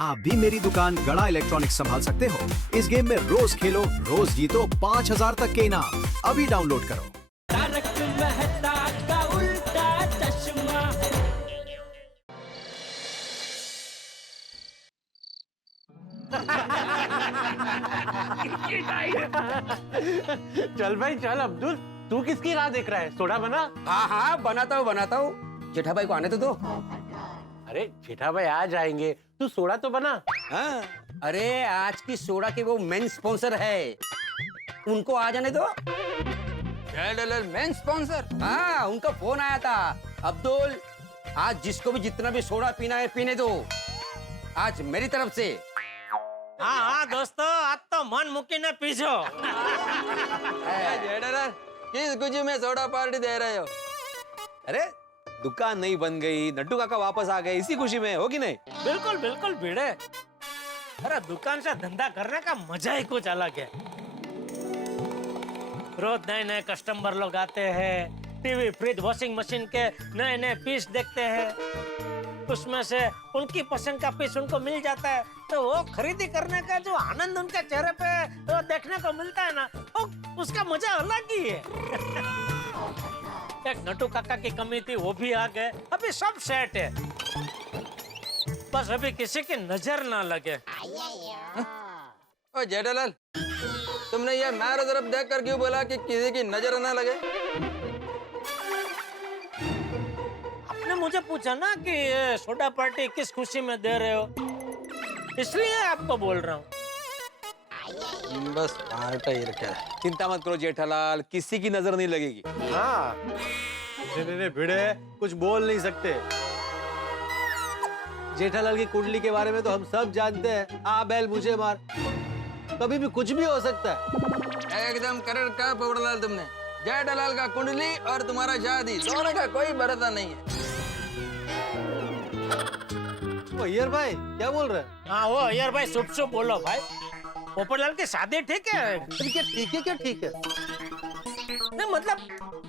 आप भी मेरी दुकान गड़ा इलेक्ट्रॉनिक्स संभाल सकते हो। इस गेम में रोज खेलो, रोज जीतो 5,000 तक के इनाम। अभी डाउनलोड करो। तारक मेहता का उल्टा चश्मा। चल भाई चल अब्दुल, तू किसकी राह देख रहा है? सोडा बना। हाँ हाँ बनाता हूँ। जेठा भाई को आने तो दो। अरे जेठा भाई आ जाएंगे, तू सोडा तो बना। हाँ? अरे आज की सोडा के वो मेन स्पॉन्सर है, उनको आ जाने दो। Main sponsor? हाँ, उनका फोन आया था। अब्दुल, आज जिसको भी जितना भी सोडा पीना है पीने दो, आज मेरी तरफ से। हाँ हाँ दोस्तों, आज तो मन मुकी ने पीछो। किस खुशी में सोडा पार्टी दे रहे हो? अरे दुकान नहीं बन गई, नट्टू काका वापस आ गए, इसी खुशी में, हो कि नहीं? बिल्कुल बिल्कुल भिड़े। अरे दुकान से धंधा करने का मजा ही कुछ अलग है। रोज नए नए कस्टमर लोग आते हैं, टीवी फ्रिज वॉशिंग मशीन के नए नए पीस देखते हैं, उसमें से उनकी पसंद का पीस उनको मिल जाता है, तो वो खरीदी करने का जो आनंद उनके चेहरे पे वो देखने को मिलता है ना, उसका मजा अलग ही है। एक नट्टू काका की कमी थी, वो भी आ गए, अभी सब सेट है, बस अभी किसी की नजर ना लगे। ओ जेठालाल, तुमने ये मेरे तरफ देख कर क्यों बोला कि किसी की नजर ना लगे? आपने मुझे पूछा ना कि ये सोडा पार्टी किस खुशी में दे रहे हो, इसलिए आपको बोल रहा हूँ। बस पार्टी ही रखा है। चिंता मत करो जेठालाल, किसी की नजर नहीं लगेगी। हाँ, नहीं भिड़े, कुछ बोल नहीं सकते। जेठालाल की कुंडली के बारे में तो हम सब जानते हैं। आ बैल मुझे मार, कभी भी कुछ भी हो सकता है। एकदम करेक्ट कहा पोपटलाल तुमने। जेठालाल का कुंडली और तुम्हारा शादी, दोनों का कोई भरोसा नहीं है। ओ अय्यर भाई क्या बोल रहे हैं? हाँ वो यार भाई, शुभ शुभ बोलो भाई। पोपटलाल की शादी ठीक है? क्या ठीक है, क्या ठीक है? नहीं मतलब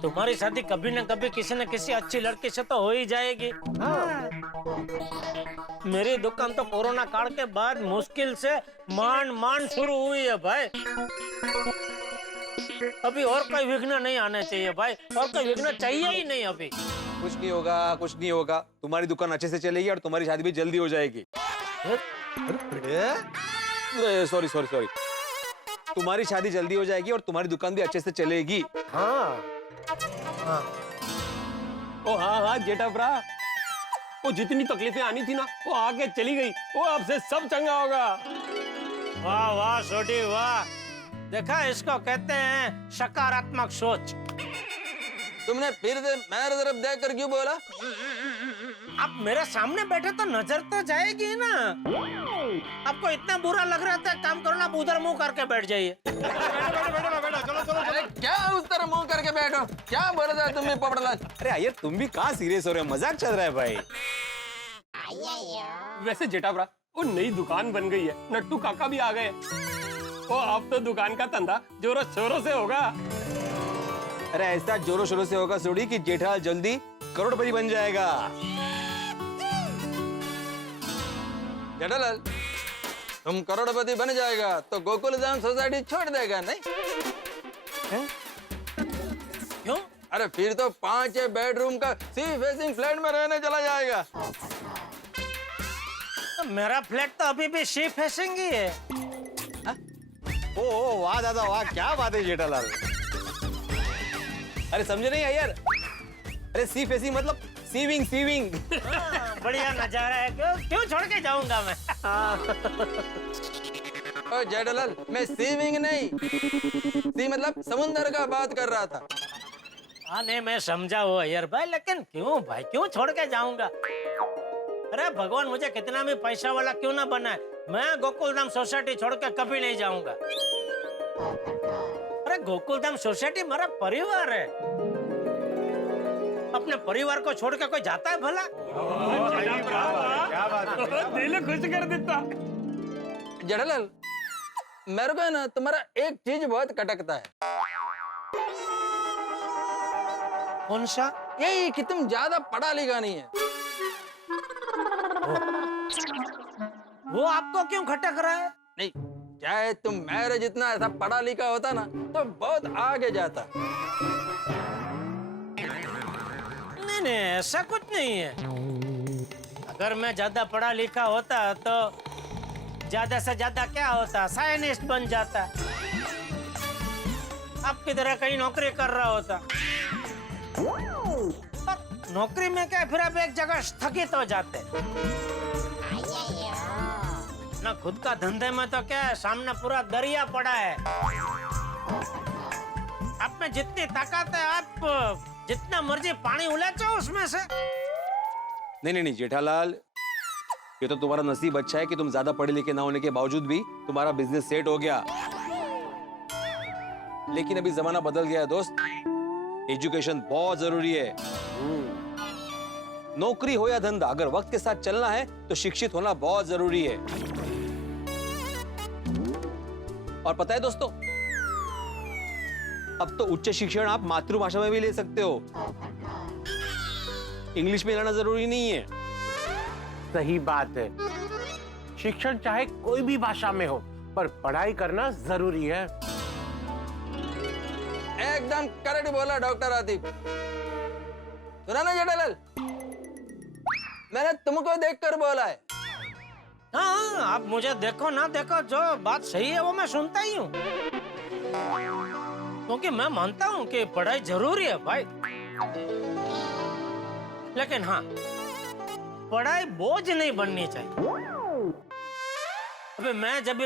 तुम्हारी शादी कभी न कभी किसी न किसी अच्छी लड़की से तो हो ही जाएगी। हाँ। मेरी दुकान तो कोरोना काल के बाद मुश्किल से मान शुरू हुई है भाई। अभी और कोई विघ्न नहीं आने चाहिए भाई, और कोई विघ्न चाहिए ही नहीं अभी। कुछ नहीं होगा, कुछ नहीं होगा, तुम्हारी दुकान अच्छे से चलेगी और तुम्हारी शादी भी जल्दी हो जाएगी। सॉरी सॉरी सॉरी, तुम्हारी शादी जल्दी हो जाएगी और तुम्हारी दुकान भी अच्छे से चलेगी। हाँ। ओ हाँ जेठा भरा, वो जितनी तकलीफें आनी थी ना, वो आगे चली गई, वो आपसे सब चंगा होगा। वाह वाह छोटी वाह, देखा इसको कहते हैं सकारात्मक सोच। तुमने फिर से मेरे तरफ देख कर क्यों बोला? आप मेरे सामने बैठे तो नजर तो जाएगी ना। आपको इतना बुरा लग रहा था, काम करो ना, आप उधर मुंह करके बैठ जाइए। अरे क्या उस तरह मुंह करके बैठो? क्या बोल रहा तुम भी पोपटलाल? अरे यार तुम भी कहाँ सीरियस हो रहे हो, मजाक चल रहा है भाई। वैसे जेठा भरा, वो नई दुकान बन गई है, नट्टू काका भी आ गए। ओ अब तो दुकान का धंधा जोरों शोरों से होगा। अरे ऐसा जोरों शोरों से होगा सोडी कि जेठालाल जल्दी करोड़पति बन जाएगा। जेठालाल, तुम करोड़पति बन जाएगा तो गोकुल धाम सोसाइटी छोड़ देगा नहीं? क्यों? अरे फिर तो 5 बेडरूम का सी फेसिंग फ्लैट में रहने चला जाएगा। तो मेरा फ्लैट तो अभी भी सी फेसिंग ही है। ओ वाह दादा वाह, क्या बात है जेठालाल। अरे समझे नहीं यार, अरे सी फेसिंग मतलब सीविंग। बढ़िया नजारा है, क्यों छोड़ के जाऊंगा मैं। ओ जेठालाल, मैं सीविंग नहीं, सी मतलब समुंदर का बात कर रहा था। हाँ नहीं मैं समझा हुआ यार भाई, लेकिन क्यों भाई, क्यों छोड़ के जाऊंगा? अरे भगवान मुझे कितना भी पैसा वाला क्यों ना बनाए, मैं गोकुलधाम सोसाइटी छोड़ के कभी नहीं जाऊंगा। अरे गोकुलधाम सोसाइटी मेरा परिवार है, अपने परिवार को छोड़ के कोई जाता है भला? क्या बात है? दिल खुश कर देता। जेठालाल, मेरे को ना तुम्हारा एक चीज बहुत खटकता है। कौन सा? यही कि तुम ज्यादा पढ़ा लिखा नहीं है। वो आपको क्यों खटक रहा है? नहीं, चाहे तुम मेरे जितना ऐसा पढ़ा लिखा होता ना तो बहुत आगे जाता। नहीं नहीं, ऐसा कुछ नहीं है। अगर मैं ज्यादा पढ़ा लिखा होता तो ज्यादा से ज्यादा क्या होता, साइंटिस्ट बन जाता, आपकी तरह कहीं नौकरी कर रहा होता। पर नौकरी में क्या, फिर आप एक जगह स्थगित हो जाते ना। खुद का धंधे में तो क्या है, सामने पूरा दरिया पड़ा है। आप में जितनी ताकत है, आप जितना मर्जी पानी उलाचो उसमें से। नहीं जेठालाल, ये तो तुम्हारा नसीब अच्छा है कि तुम ज्यादा पढ़े लिखे ना होने के बावजूद भी तुम्हारा बिजनेस सेट हो गया। लेकिन अभी जमाना बदल गया है दोस्त, एजुकेशन बहुत जरूरी है। नौकरी हो या धंधा, अगर वक्त के साथ चलना है तो शिक्षित होना बहुत जरूरी है। और पता है दोस्तों, अब तो उच्च शिक्षण आप मातृभाषा में भी ले सकते हो, इंग्लिश में लेना जरूरी नहीं है। सही बात है, शिक्षण चाहे कोई भी भाषा में हो, पर पढ़ाई करना जरूरी है। एकदम करेक्ट बोला डॉक्टर आतिफ। सुना ना जेठालाल, मैंने तुमको देखकर बोला है। हाँ, आप मुझे देखो ना देखो, जो बात सही है वो मैं सुनता ही हूँ, क्योंकि मैं मानता हूँ कि पढ़ाई जरूरी है भाई। लेकिन हाँ, पढ़ाई बोझ नहीं बननी चाहिए। अबे मैं जब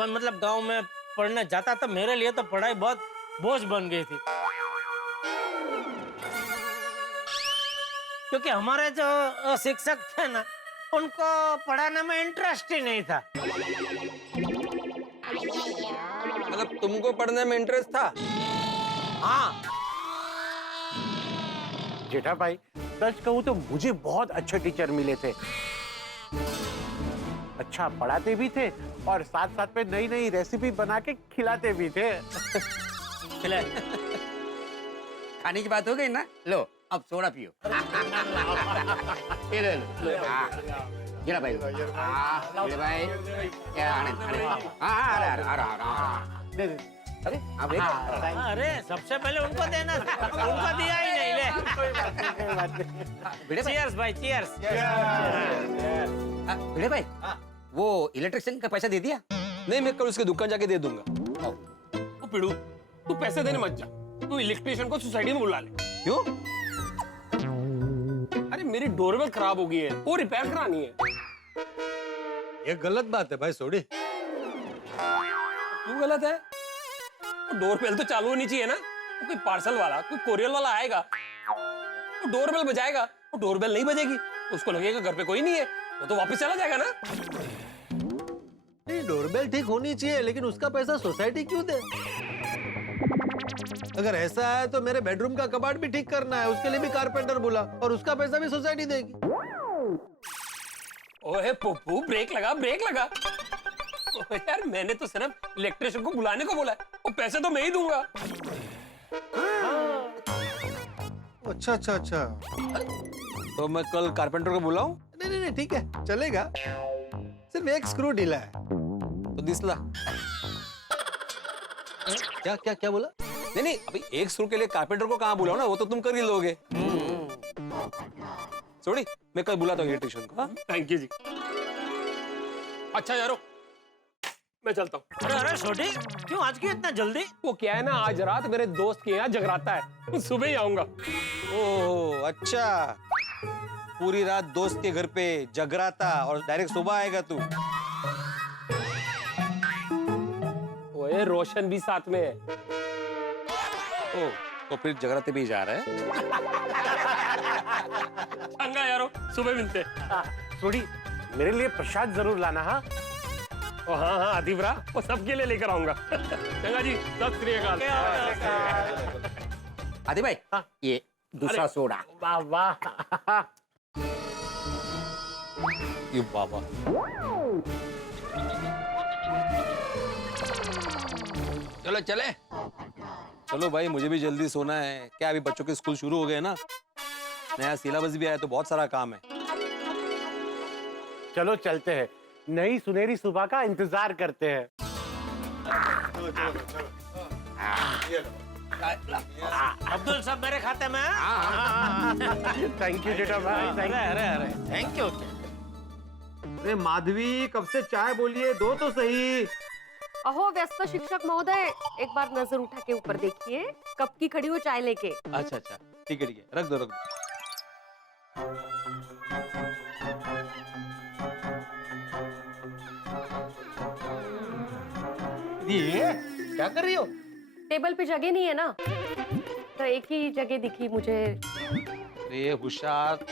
मतलब गांव में पढ़ने जाता था, मेरे लिए तो पढ़ाई बहुत बोझ बन गई थी, क्योंकि हमारे जो शिक्षक थे ना, उनको पढ़ाने में इंटरेस्ट ही नहीं था। मतलब तुमको पढ़ने में इंटरेस्ट था? हाँ जेठा भाई, सच कहूं तो मुझे बहुत अच्छे टीचर मिले थे। अच्छा पढ़ाते भी थे और साथ साथ में नई नई रेसिपी बना के खिलाते भी थे। खाने की बात हो गई ना, लो अब सोडा पियो। गिरा भाई, गिरा भाई, क्या अरे अब अरे सबसे पहले उनको देना था, उनको दिया ही नहीं। ले चीयर्स भाई, चीयर्स। भिड़े भाई, वो इलेक्ट्रिशियन का पैसा दे दिया? नहीं, मैं कल उसके दुकान जाके दे दूंगा। ओ पिड़ू, तू पैसे देने मत जा, तू इलेक्ट्रिशियन को सोसाइटी में बुला ले। क्यों? अरे मेरी डोरबेल खराब हो गई है, वो रिपेयर करानी है। ये गलत बात है भाई सोडी। क्यों गलत है? डोरबेल तो चालू होनी चाहिए ना। तो कोई पार्सल वाला, कोई कोरियर वाला आएगा, वो डोरबेल बजाएगा, वो डोरबेल नहीं बजेगी तो उसको लगेगा घर पे कोई नहीं है, वो तो वापस चला जाएगा ना। नहीं, डोरबेल ठीक होनी चाहिए, लेकिन उसका पैसा सोसाइटी क्यों दे? अगर ऐसा है तो मेरे बेडरूम का कबाड़ भी ठीक करना है, उसके लिए भी कारपेंटर बुला, और उसका पैसा भी सोसाइटी देगी। ओए पप्पू, ब्रेक लगा, ब्रेक लगा। ओए यार, मैंने तो सिर्फ इलेक्ट्रिशियन को बुलाने को बोला है, वो पैसे तो मैं ही दूंगा। अच्छा अच्छा अच्छा, तो मैं कल कारपेंटर को बुलाऊं? नहीं ठीक है, चलेगा। सिर्फ एक स्क्रू ढीला है तो दिसला। क्या क्या क्या बोला? नहीं, अभी एक स्क्रू के लिए कारपेंटर को कहाँ बुलाऊं ना, वो तो तुम कर ही लोगे। सोडी, मैं कल बुलाता हूँ इलेक्ट्रिशियन को। थैंक यू जी। अच्छा यारो, मैं चलता हूँ। अरे छोटी, क्यों आज क्यों इतना जल्दी? वो क्या है ना, आज रात मेरे दोस्त के यहाँ जगराता है, सुबह ही आऊंगा। ओह अच्छा, पूरी रात दोस्त के घर पे जगराता और डायरेक्ट सुबह आएगा तू? ओए रोशन भी साथ में है। ओह, तो फिर जगराते भी जा रहा है। चंगा यारो, सुबह मिलते। थोड़ी मेरे लिए प्रसाद जरूर लाना। हाँ ओ हाँ हाँ आदिवरा, वो सबके लिए लेकर आऊंगा। चंगा जी, सत श्री अकाल। आदि भाई, हाँ? ये दूसरा सोडा। वाह वाह। ये बाबा, चलो चले। चलो भाई, मुझे भी जल्दी सोना है। क्या अभी बच्चों के स्कूल शुरू हो गए ना, नया सिलेबस भी आया तो बहुत सारा काम है। चलो चलते हैं, नई सुनहरी सुबह का इंतजार करते हैं। अब्दुल सब मेरे खाते में है? थैंक यू जेठा भाई, थैंक अरे अरे थैंक यू। अरे माधवी, कब से चाय बोलिए, दो तो सही। अहो व्यस्त शिक्षक महोदय, एक बार नजर उठा के ऊपर देखिए, कब की खड़ी हो चाय लेके। अच्छा अच्छा, ठीक है रख दो। ये क्या कर रही हो? टेबल पे जगह नहीं है ना, तो एक ही जगह दिखी मुझे। अरे होशियार,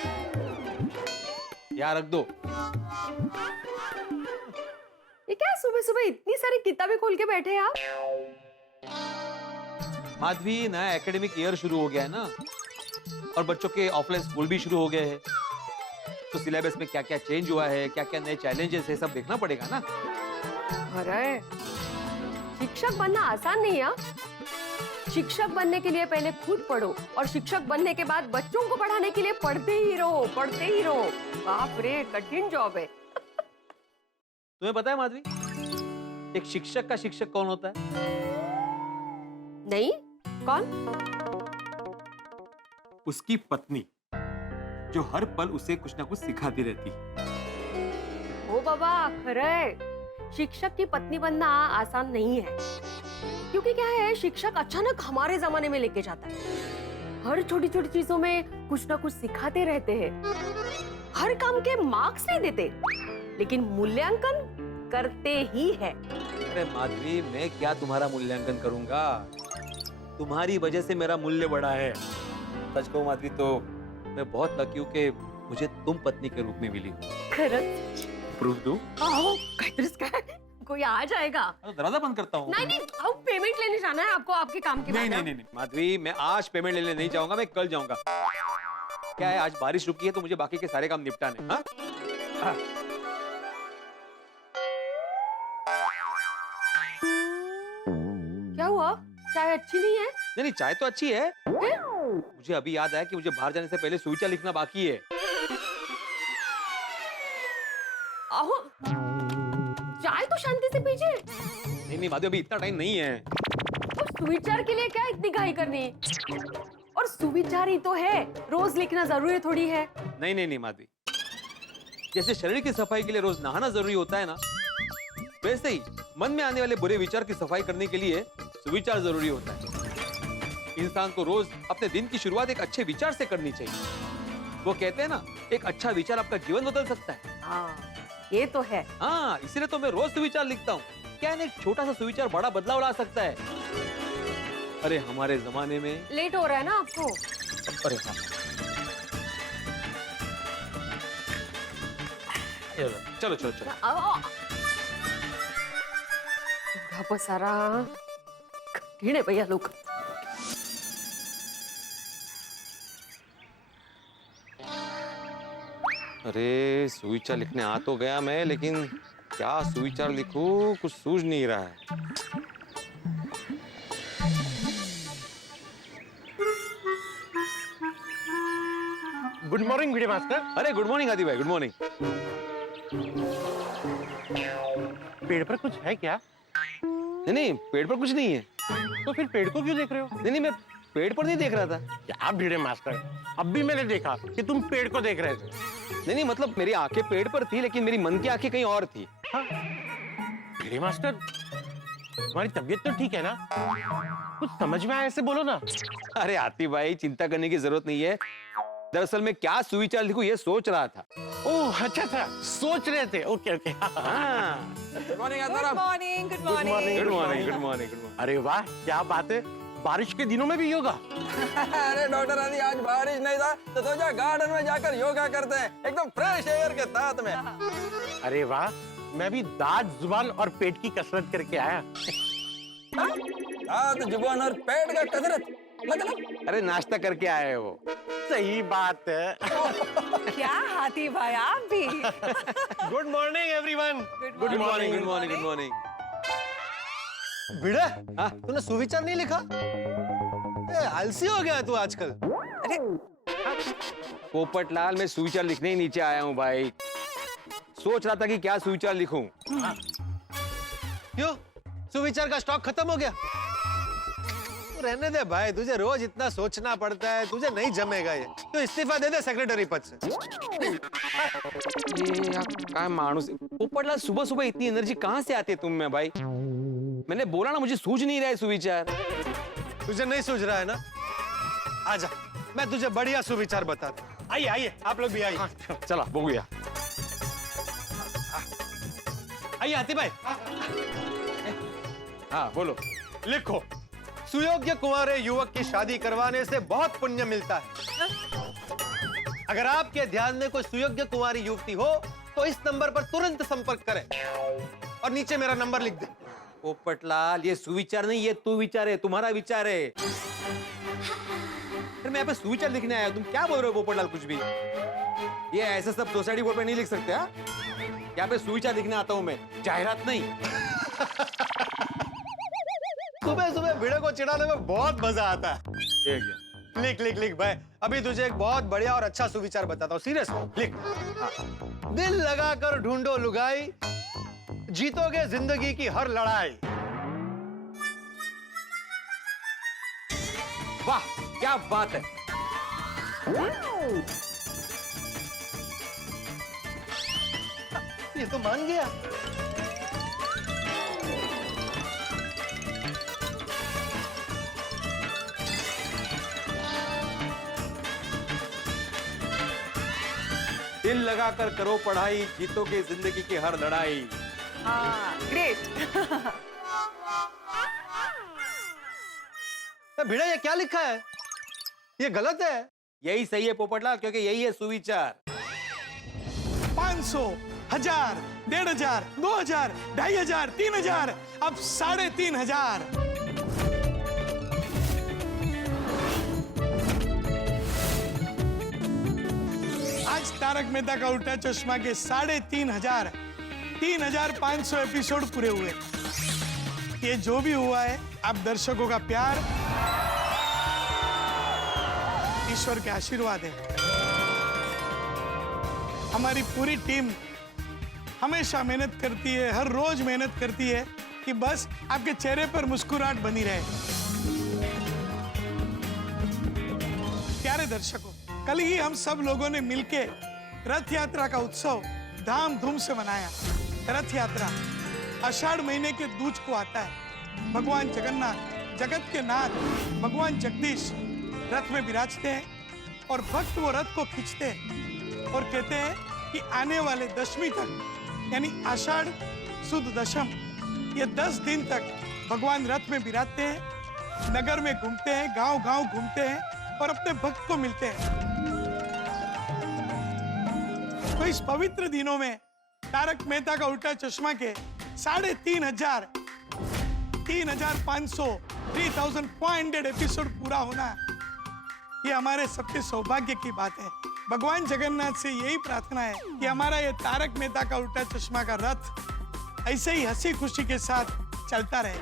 यार रख दो। ये क्या सुबह सुबह इतनी सारी किताबें खोल के बैठे हैं आप? माधवी, नया एकेडमिक ईयर शुरू हो गया है ना, और बच्चों के ऑफलाइन स्कूल भी शुरू हो गए हैं, तो सिलेबस में क्या क्या चेंज हुआ है, क्या क्या नए चैलेंजेस है, सब देखना पड़ेगा ना। अरे शिक्षक बनना आसान नहीं है। शिक्षक बनने के लिए पहले खुद पढ़ो, और शिक्षक बनने के बाद बच्चों को पढ़ाने के लिए पढ़ते ही रहो। बाप रे, कठिन जॉब है। तुम्हें पता है माधवी, एक शिक्षक का शिक्षक कौन होता है? नहीं, कौन? उसकी पत्नी, जो हर पल उसे कुछ ना कुछ सिखाती रहती है। ओ बाबा, खरं शिक्षक की पत्नी बनना आसान नहीं है, क्योंकि क्या है, शिक्षक अचानक हमारे जमाने में लेके जाता है। हर छोटी छोटी चीजों में कुछ ना कुछ सिखाते रहते हैं। हर काम के मार्क्स नहीं देते, लेकिन मूल्यांकन करते ही है। अरे माधवी, मैं क्या तुम्हारा मूल्यांकन करूंगा? तुम्हारी वजह से मेरा मूल्य बढ़ा है। सच कहूं माधवी, तो मैं बहुत लकी हूं कि मुझे तुम पत्नी के रूप में मिली हो। खरंच? प्रूफ दूं? काहीतरीच काय, कोई आ जाएगा। दरवाजा बंद करता हूँ। नहीं, आओ, पेमेंट लेने जाना है आपको आपके काम के बाद। नहीं माधवी, मैं आज पेमेंट लेने नहीं जाऊंगा, मैं कल जाऊंगा। क्या है, आज बारिश रुकी है तो मुझे बाकी के सारे काम निपटाने। हाँ? क्या हुआ? चाय अच्छी नहीं है? नहीं, चाय तो अच्छी है। मुझे अभी याद आया कि मुझे बाहर जाने से पहले सुविचार लिखना बाकी है। आहो, चाय तो शांति से पीजिए। नहीं माधवी, अभी इतना टाइम नहीं है। तो सुविचार के लिए क्या इतनी घाई करनी? और सुविचार ही तो है, रोज लिखना जरूरी थोड़ी है। नहीं माधवी, जैसे शरीर की सफाई के लिए रोज नहाना जरूरी होता है ना, वैसे ही मन में आने वाले बुरे विचार की सफाई करने के लिए सुविचार जरूरी होता है। इंसान को रोज अपने दिन की शुरुआत एक अच्छे विचार से करनी चाहिए। वो कहते हैं ना, एक अच्छा विचार आपका जीवन बदल सकता है। हाँ, ये तो है। हाँ, इसलिए तो मैं रोज सुविचार लिखता हूँ। क्या है, एक छोटा सा सुविचार बड़ा बदलाव ला सकता है। अरे हमारे जमाने में लेट हो रहा है ना आपको? अरे हाँ, चलो। आओ। थोड़ा पसारा कठिन है भैया लोग। अरे सुविचार लिखने आ तो गया मैं, लेकिन क्या सुविचार लिखूं, कुछ सूझ नहीं रहा है। Good morning video master. अरे गुड मॉर्निंग आदि भाई, गुड मॉर्निंग। पेड़ पर कुछ है क्या? नहीं, पेड़ पर कुछ नहीं है। तो फिर पेड़ को क्यों देख रहे हो? नहीं, मैं पेड़ पर नहीं देख रहा था। क्या वीडियो मास्टर, अब भी मैंने देखा कि तुम पेड़ को देख रहे थे। नहीं, मतलब मेरी आंखें पेड़ पर थी, लेकिन मेरी मन की आंखें कहीं और थी। वीडियो मास्टर, तुम्हारी तबीयत तो ठीक है ना? कुछ समझ में आया ऐसे बोलो ना। अरे आती भाई, चिंता करने की जरूरत नहीं है। दरअसल मैं क्या सुविचार लिखूं ये सोच रहा था। ओह अच्छा, सोच रहे थे। ओके। हाँ। Good morning. Good morning. अरे वाह, क्या बात है, बारिश के दिनों में भी योगा? अरे डॉक्टर आदि, आज बारिश नहीं था तो सोचा गार्डन में जाकर योगा करते हैं, एकदम फ्रेश एयर के साथ में। अरे वाह, मैं भी दांत, जुबान और पेट की कसरत करके आया। दांत, जुबान और पेट का कसरत मतलब? अरे नाश्ता करके आए हैं वो। सही बात है। क्या हाथी भाई, आप भी? Good morning everyone. Good morning. भिड़ा, तूने सुविचार नहीं लिखा? आलसी हो गया तू आजकल। अरे पोपटलाल, मैं सुविचार लिखने ही नीचे आया हूँ भाई। सोच रहा था कि क्या सुविचार लिखूं। क्यों, सुविचार का स्टॉक खत्म हो गया? तो रहने दे भाई, तुझे रोज इतना सोचना पड़ता है, तुझे नहीं जमेगा ये। तो इस्तीफा दे दे सेक्रेटरी पद से। ये यार क्या मानुस पोपटलाल, सुबह सुबह इतनी एनर्जी कहाँ से आती है तुम में भाई? मैंने बोला ना मुझे सूझ नहीं रहा है सुविचार। तुझे नहीं सूझ रहा है ना? आजा, मैं तुझे बढ़िया सुविचार बताता हूँ। आइए आइए, आप लोग भी आइए। चला बघूया। आइए हाथी भाई। हाँ बोलो। लिखो, सुयोग्य कुंवारे युवक की शादी करवाने से बहुत पुण्य मिलता है। अगर आपके ध्यान में कोई सुयोग्य कुंवारी युवती हो तो इस नंबर पर तुरंत संपर्क करें और नीचे मेरा नंबर लिख दें। पोपटलाल, ये सुविचार नहीं, ये तू विचार है, तुम्हारा विचार है। फिर मैं यहाँ पे सुविचार लिखने आया, तुम क्या बोल रहे हो पोपटलाल? कुछ भी ये ऐसे सब सोसाइटी बोर्ड पे नहीं लिख सकते। हाँ, यहाँ पे सुविचार लिखने आता हूँ मैं, जाहिरात नहीं। सुबह सुबह भिड़े को चिढ़ाने में बहुत मजा आता है। लिख लिख लिख भाई, अभी तुझे एक बहुत बढ़िया और अच्छा सुविचार बताता हूँ, सीरियस लिख। दिल लगाकर ढूंढो लुगाई, जीतोगे जिंदगी की हर लड़ाई। वाह क्या बात है। ये तो मान गया। दिल लगाकर करो पढ़ाई, जीतोगे जिंदगी की हर लड़ाई। हाँ, ग्रेट। भिड़ा ये क्या लिखा है? ये गलत है। यही सही है पोपटलाल, क्योंकि यही है सुविचार। 500, 1000, 1500, 2000, 2500, 3000, अब 3500। आज तारक मेहता का उल्टा चश्मा के 3500, 3500 एपिसोड पूरे हुए। ये जो भी हुआ है, आप दर्शकों का प्यार, ईश्वर के आशीर्वाद है। हमारी पूरी टीम हमेशा मेहनत करती है, हर रोज मेहनत करती है कि बस आपके चेहरे पर मुस्कुराहट बनी रहे। प्यारे दर्शकों, कल ही हम सब लोगों ने मिलके रथ यात्रा का उत्सव धामधूम से मनाया। रथ यात्रा आषाढ़ महीने के दूज को आता है। भगवान जगन्नाथ, जगत के नाथ भगवान जगदीश रथ में विराजते हैं और भक्त वो रथ को खींचते हैं और कहते हैं कि आने वाले दशमी तक, यानी आषाढ़ सुद दशम, ये 10 दिन तक भगवान रथ में विराजते हैं, नगर में घूमते हैं, गांव-गांव घूमते हैं और अपने भक्त को मिलते हैं। तो इस पवित्र दिनों में तारक मेहता का उल्टा चश्मा के 3500, 3500, 3500 एपिसोड पूरा होना, ये हमारे सबके सौभाग्य की बात है। भगवान जगन्नाथ से यही प्रार्थना है कि हमारा ये तारक मेहता का उल्टा चश्मा का रथ ऐसे ही हंसी खुशी के साथ चलता रहे।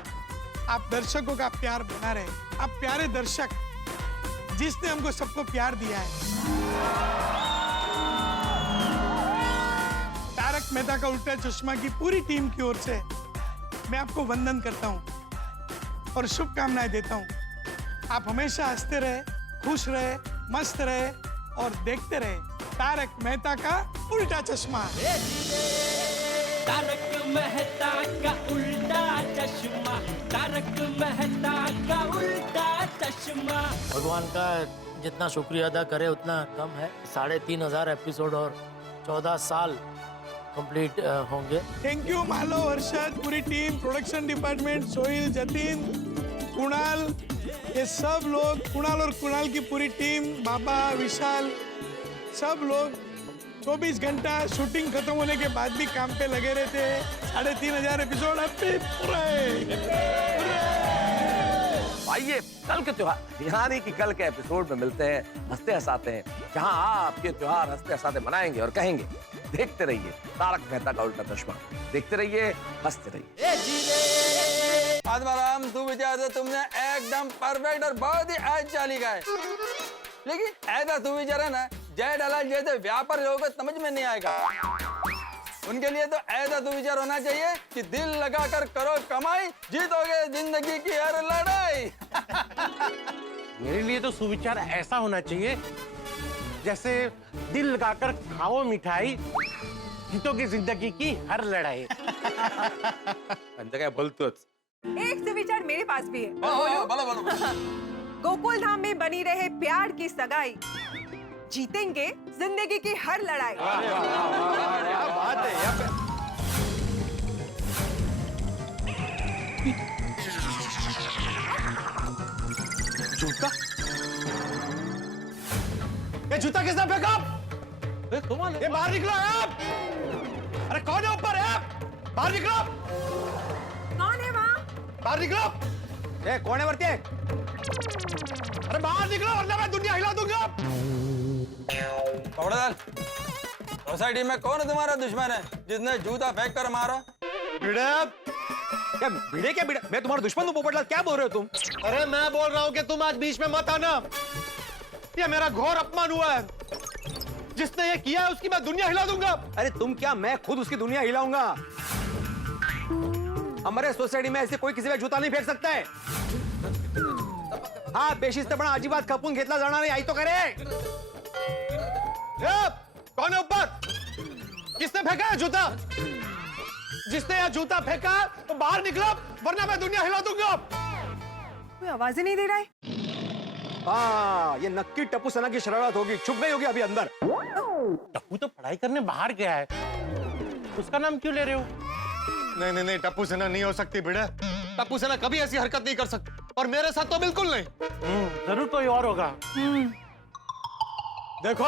आप दर्शकों का प्यार बना रहे। आप प्यारे दर्शक, जिसने हमको सबको प्यार दिया है। तारक मेहता का उल्टा चश्मा की पूरी टीम की ओर से मैं आपको वंदन करता हूँ और शुभकामनाएं देता हूँ। आप हमेशा हंसते रहे, खुश रहे, मस्त रहे और देखते रहे तारक मेहता का उल्टा चश्मा। तारक मेहता का उल्टा चश्मा, तारक मेहता का उल्टा चश्मा। भगवान का जितना शुक्रिया अदा करे उतना कम है। 3500 एपिसोड और 14 साल कंप्लीट होंगे। थैंक यू मालो, हर्षद, पूरी team, production department, Sohil, Jatin, Kunal, ये सब लोग, कुणाल और कुणाल की पूरी टीम, बाबा, विशाल, सब लोग 24 घंटा शूटिंग खत्म होने के बाद भी काम पे लगे रहते हैं। 3500 एपिसोड अब भी पूरे। आइए कल के त्योहार यानी कि कल के एपिसोड में मिलते हैं, हंसते हंसाते हैं, जहां आपके त्योहार हंसते हंसाते मनाएंगे और कहेंगे देखते रहिए तारक मेहता का उल्टा चश्मा, देखते रहिए, हंसते रहिए। आत्माराम, तू विचार तो तुमने एकदम परफेक्ट और बहुत ही अच्छा लिखा है, लेकिन ऐसा तू विचार है ना, जय डाला जैसे व्यापार लोगों को समझ में नहीं आएगा। उनके लिए तो ऐसा सुविचार होना चाहिए कि दिल लगाकर करो कमाई, जीतोगे जिंदगी की हर लड़ाई। मेरे लिए तो सुविचार ऐसा होना चाहिए जैसे दिल लगाकर खाओ मिठाई, जीतोगे जिंदगी की हर लड़ाई। त्यांचं काय बोलतोच. एक सुविचार मेरे पास भी है। बोलो बोलो। गोकुल धाम में बनी रहे प्यार की सगाई, जीतेंगे जिंदगी की हर लड़ाई। क्या बात है यार। जूता? ये जूता किसने फेंका? ये बाहर निकलो आप! अरे कौन है ऊपर है? बाहर निकलो! कौन है वहाँ? बाहर निकलो! ए कौन है वरती है? अरे बाहर निकलो वरना मैं दुनिया हिला दूंगा! कपड़ेदार, सोसाइटी में कौन तुम्हारा दुश्मन है जिसने जूता फेंक कर मारा? भिड़े! क्या भिड़े क्या भिड़े? मैं तुम्हारा दुश्मन हूँ पोपटलाल, क्या बोल रहे हो तुम? अरे मैं बोल रहा हूँ कि तुम आज बीच में मत आना। ये मेरा घोर अपमान हुआ है। जिसने ये किया है उसकी मैं दुनिया हिला दूंगा। अरे तुम क्या, मैं खुद उसकी दुनिया हिलाऊंगा। हमारे सोसाइटी में ऐसे कोई किसी पे जूता नहीं फेंक सकता है। हाँ बेशिस्तपणा अजिबात खपून घेतला जाणार नाही, आई तो करे। कौन है ऊपर? किसने फेंका है जूता? जिसने यह जूता फेंका तो बाहर निकलो वरना मैं दुनिया हिला दूंगा। कोई आवाज ही नहीं दे रहा है। हाँ ये नक्की टप्पू सेना की शरारत होगी, छुप गई होगी अभी अंदर। टप्पू तो पढ़ाई करने बाहर गया है, उसका नाम क्यों ले रहे हो? नहीं नहीं नहीं, टप्पू सेना नहीं हो सकती भिड़े। टप्पू सेना कभी ऐसी हरकत नहीं कर सकती और मेरे साथ तो बिल्कुल नहीं। जरूर कोई और होगा। देखो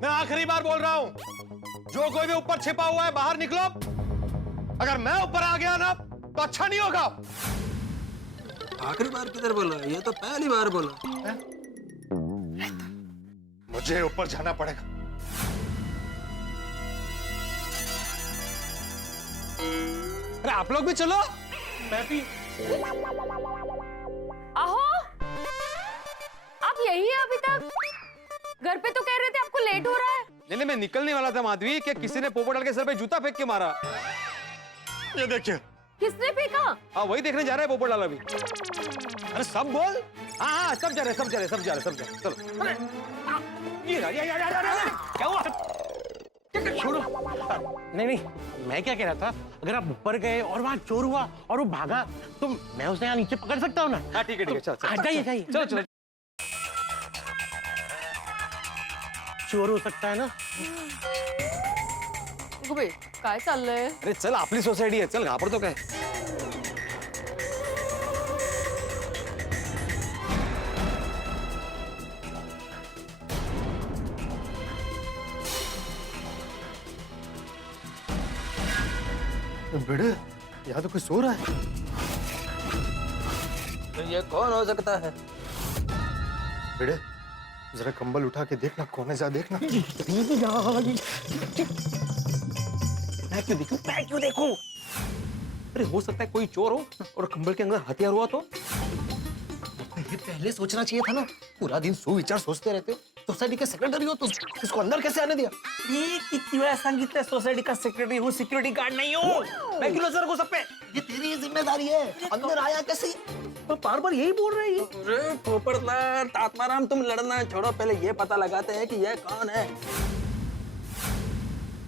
मैं आखिरी बार बोल रहा हूँ, जो कोई भी ऊपर छिपा हुआ है बाहर निकलो। अगर मैं ऊपर आ गया ना तो अच्छा नहीं होगा। आखिरी बार किधर बोला? ये तो पहली बार बोला। मुझे ऊपर जाना पड़ेगा। अरे आप लोग भी चलो। मैं भी। आहो, आप यही है अभी तक? घर पे तो कह रहे थे आपको लेट हो रहा है। नहीं मैं निकलने वाला था माधवी कि किसी ने पोपटलाल के सर पे जूता फेंक के मारा। ये देखिए। किसने फेंका? हाँ वही देखने जा रहा है पोपटलाल अभी। अरे सब बोल। हाँ सब जा रहे चलो। अरे ये क्या हुआ? छोड़ो। नहीं मैं क्या कह रहा था, अगर आप ऊपर गए और वहाँ चोर हुआ और वो भागा तो मैं उसे यहाँ नीचे पकड़ सकता हूँ ना? हाँ ठीक है चल जाइए चलो। चोर हो सकता है ना? काय चाललंय? अरे चल आपली सोसायटी आहे, चल घाबरतो काय? बेड़े यहाँ तो कोई सो रहा है। तो ये कौन हो सकता है? बेड़े जरा कंबल उठा के देखना कौन है, जा देखना। मैं क्यों देखूं? अरे हो सकता है कोई चोर हो और कंबल के अंदर हथियार हुआ तो? ये पहले सोचना चाहिए था ना। पूरा दिन सुविचार सोचते रहते हो। सोसाइटी के सेक्रेटरी हो तुम, इसको अंदर कैसे आने दिया? कितनी वेळा सांगितलं सोसायटी का सेक्रेटरी हूँ, सिक्योरिटी गार्ड नहीं हूँ। मैं क्यों नजर को सब पे? ये तेरी जिम्मेदारी है। अंदर आया कैसे? बार बार यही बोल रही है। अरे पोपटलाल, आत्माराम, तुम लड़ना छोड़ो, पहले ये पता लगाते हैं कि ये कौन है।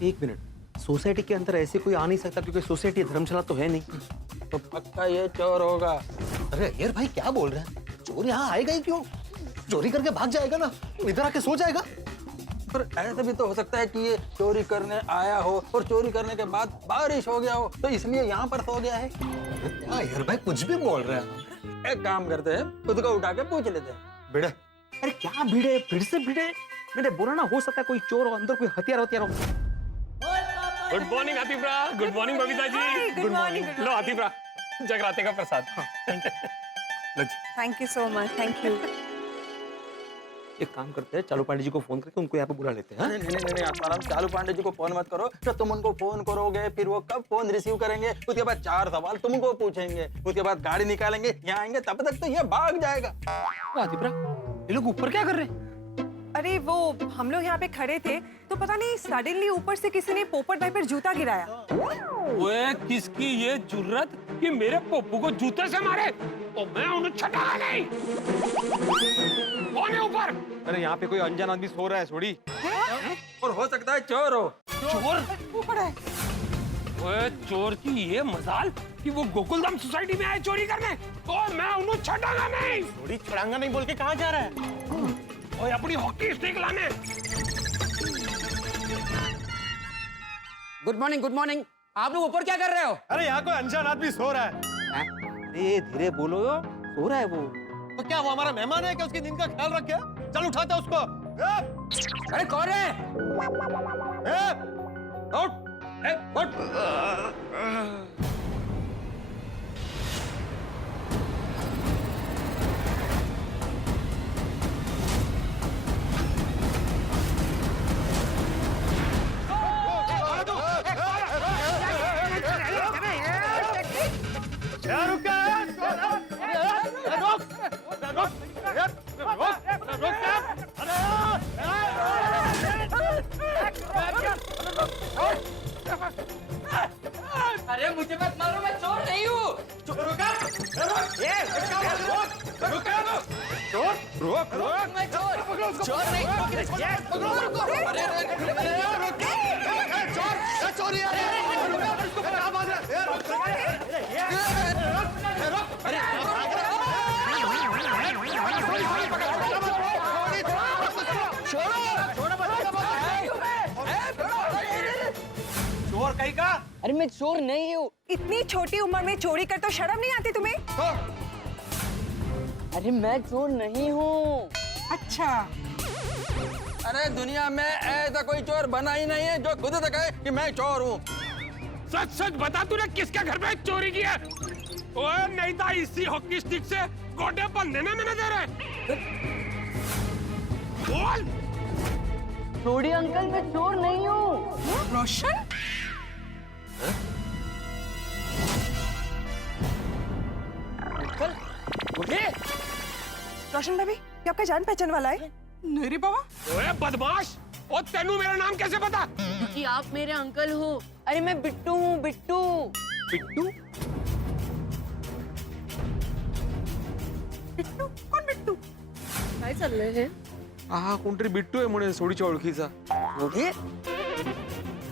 एक मिनट, सोसाइटी के अंदर ऐसे कोई आ नहीं सकता क्योंकि सोसाइटी धर्मशाला तो है नहीं। तो पक्का ये चोर होगा। अरे यार भाई क्या बोल रहे हैं? चोर यहाँ आएगा ही क्यों? चोरी करके भाग जाएगा ना, इधर आके सो जाएगा। पर ऐसा भी तो हो सकता है कि ये चोरी करने आया हो और चोरी करने के बाद बारिश हो गया हो तो इसलिए यहाँ पर सो गया है। क्या यार भाई कुछ भी बोल रहे हैं। एक काम करते हैं, खुद को उठा के पूछ लेते हैं। भिड़े, अरे क्या भिड़े? फिर से भिड़े? मैंने बोला ना हो सकता है कोई चोर हो, अंदर कोई हथियार हो। गुड मॉर्निंग आतिफरा, good morning Babita ji. Good morning. लो आतिफरा, जगराते का प्रसाद। Thank you so much, thank you. एक काम करते हैं, चालू पांडे जी को फोन करके उनको यहाँ पे बुला लेते हैं। नहीं आत्माराम, चालू पांडे जी को फोन मत करो। तो तुम उनको फोन करोगे, फिर वो कब फोन रिसीव करेंगे, उसके बाद 4 सवाल तुमको पूछेंगे, उसके बाद गाड़ी निकालेंगे, यहाँ आएंगे, तब तक तो ये भाग जाएगा। आतिफरा, ये लोग ऊपर क्या कर रहे हैं? अरे वो हम लोग यहाँ पे खड़े थे तो पता नहीं सडनली ऊपर से किसी ने पोपट भाई पर जूता गिराया। ओए किसकी ये जुर्रत कि मेरे पप्पू को जूते से मारे? तो मैं उन्हें छटाऊंगा नहीं। कौन है ऊपर? अरे यहाँ पे कोई अनजान आदमी सो रहा है सोड़ी। और हो सकता है चोर हो। चोर? ऊपर है। ओए चोर की ये मजाल कि वो गोकुलधाम सोसाइटी में आए चोरी करने, तो मैं उन्हें छटाऊंगा नहीं। थोड़ी छड़ांगा नहीं बोल के कहाँ जा रहा है? ओए अपनी हॉकी स्टिक लाने। Good morning, good morning. आप लोग ऊपर क्या कर रहे हो? अरे यहाँ कोई अनजान आदमी सो रहा है। अरे धीरे बोलो, सो रहा है वो। तो क्या वो हमारा मेहमान है कि उसकी नींद का ख्याल रखे? चल उठाते उसको। अरे कौन है? उठ। उठ। अरे मुझे मत मारो, मैं चोर नहीं हूँ। मैं चोर नहीं चोर कहीं का? अरे मैं चोर नहीं हूँ। इतनी छोटी उम्र में चोरी कर तो शर्म नहीं आती तुम्हें? अरे मैं चोर नहीं हूँ। अच्छा, अरे दुनिया में ऐसा कोई चोर बना ही नहीं है जो खुद तक कहे कि मैं चोर हूँ। सच सच बता तूने किसके घर पे चोरी की है? ओए नहीं था इसी हॉकी स्टिक से गोटे बंधने में मैंने दे रहे। बोल। छोड़िए अंकल, मैं चोर नहीं हूँ। रोशन? अंकल उठे। रोशन भाभी, ये आपका जान पहचान वाला है? मेरे बाबा। ओए बदमाश, और तेनू मेरा नाम कैसे पता? क्योंकि आप मेरे अंकल हो। अरे मैं बिट्टू हूँ, बिट्टू। बिट्टू? बिट्टू? कौन बिट्टू? काय चाललंय हे? हा कोणतरी बिट्टू आहे म्हणे सोडीच्या ओळखीचा। ओके,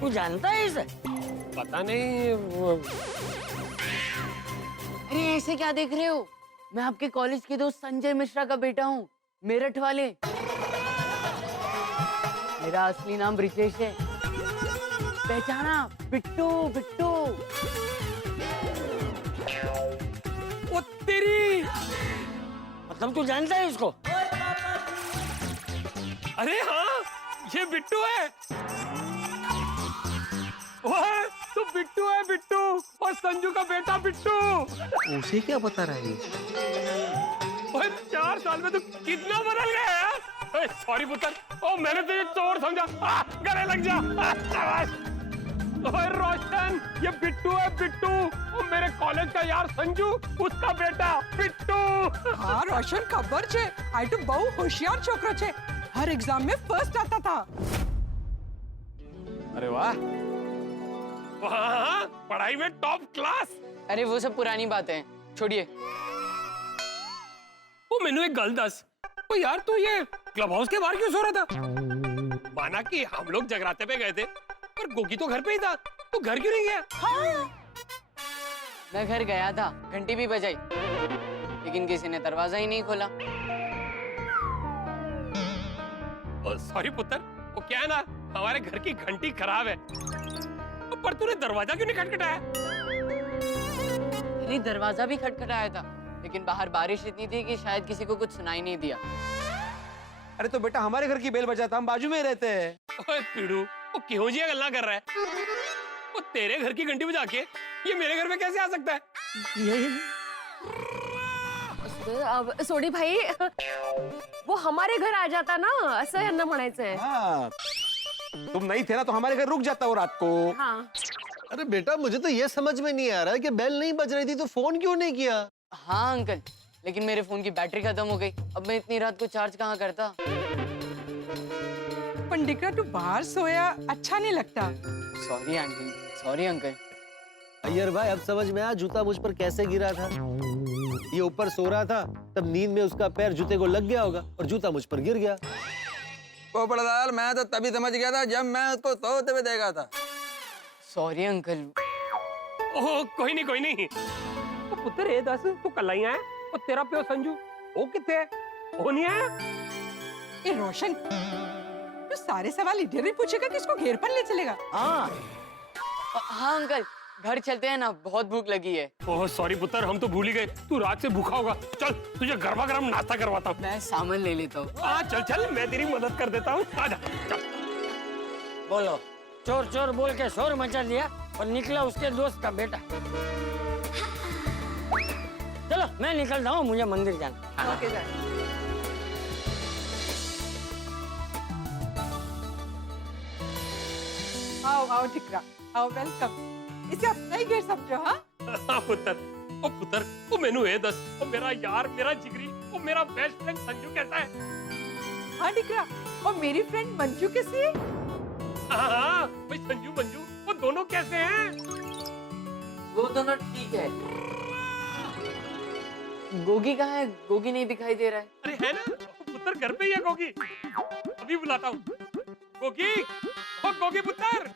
तू जानता है इसे? पता नहीं अरे ऐसे क्या देख रहे हो? मैं आपके कॉलेज के दोस्त संजय मिश्रा का बेटा हूँ, मेरठ वाले। मेरा असली नाम ब्रिजेश है। पहचाना? बिट्टू, बिट्टू। ओ तेरी। मतलब तू जानता है इसको? अरे हाँ, ये बिट्टू है। ओए, तो बिट्टू है, बिट्टू, और संजू का बेटा बिट्टू। उसे क्या बता रहा है? ओए 4 साल में तू कितना बदल गया है? सॉरी पुत्र, ओ मैंने तुझे चोर समझा। गले लग जा। शाबाश। ओए रोशन, ये बिट्टू है, बिट्टू, और मेरे कॉलेज का यार संजू, उसका बेटा बिट्टू। हाँ रोशन, खबर छे। आई तो बहु होशियार छोकरो छे। हर एग्जाम में फर्स्ट आता था। अरे वाह। हाँ, पढ़ाई में टॉप क्लास। अरे वो सब पुरानी बातें हैं, छोड़िए। वो मैंने एक गल दस, तो यार तू ये क्लब हाउस के बाहर क्यों सो रहा था? माना कि हम लोग जगराते पे गए थे, पर गोगी तो घर पे ही था, तू घर क्यों नहीं गया? हाँ। मैं घर गया था, घंटी भी बजाई, लेकिन किसी ने दरवाजा ही नहीं खोला। सॉरी पुत्र, वो क्या है ना, हमारे घर की घंटी खराब है। पर तूने दरवाजा क्यों नहीं खटखटाया? अरे दरवाजा भी खटखटाया था, लेकिन बाहर बारिश इतनी थी कि शायद किसी को कुछ सुनाई नहीं दिया। अरे तो बेटा हमारे घर की बेल बजाता, हम बाजू में रहते हैं। ओए पिड़ू, वो क्यों जी गल्ला कर रहा है? वो तेरे घर की घंटी बजा के ये मेरे घर में कैसे आ सकता है? अब सोडी भाई, वो हमारे घर आ जाता ना, असं यांना म्हणायचंय। हाँ, तुम नहीं थे ना तो हमारे घर रुक जाता वो रात को। हाँ। अरे बेटा, मुझे तो ये समझ में नहीं आ रहा है कि बेल नहीं बज रही थी तो फोन क्यों नहीं किया? हाँ अंकल, लेकिन मेरे फोन की बैटरी खत्म हो गई। अब मैं इतनी रात को चार्ज कहाँ करता? पंडिकरा तू बाहर सोया अच्छा नहीं लगता। Sorry aunty, sorry uncle. Iyer भाई अब समझ में आया जूता मुझ पर कैसे गिरा था। ये ऊपर सो रहा था, तब नींद में उसका पैर जूते को लग गया होगा और जूता मुझ पर गिर गया। पोपड़दार, मैं तो तभी समझ गया था जब मैं उसको सोते हुए देखा था। Sorry uncle. ओह कोई नहीं कोई नहीं। तो पुत्र ए दस तू कल ही आया और तेरा प्यो संजू वो कितने है? वो नहीं आया? ये रोशन तू सारे सवाल इधर ही पूछेगा कि इसको घेर पर ले चलेगा। हाँ अंकल, घर चलते हैं ना, बहुत भूख लगी है। ओह सॉरी पुत्र, हम तो भूल ही गए, तू रात से भूखा होगा। चल तुझे गर्मा गर्म नाश्ता करवाता हूँ। मैं सामान ले लेता हूँ। हाँ चल चल, मैं तेरी मदद कर देता हूँ। आजा चल। बोलो, चोर चोर बोल के शोर मचा दिया और निकला उसके दोस्त का बेटा। चलो मैं निकलता हूँ, मुझे मंदिर जाना। ओके जा। आओ आओ टिकरा, आओ वेलकम। इसे अपना ही घेर समझो। हाँ हाँ पुत्र, ओ पुत्र, ओ मैनू ए दस, ओ मेरा यार, मेरा जिगरी, ओ मेरा बेस्ट फ्रेंड संजू कैसा है? हाँ टिकरा, और मेरी फ्रेंड मंजू कैसी है? हाँ भाई संजू मंजू, वो दोनों कैसे हैं? वो दोनों ठीक है। गोगी कहाँ है? गोगी नहीं दिखाई दे रहा है। अरे है ना, पुत्र घर पे ही है गोगी। अभी बुलाता हूँ। गोगी, ओ गोगी पुत्र,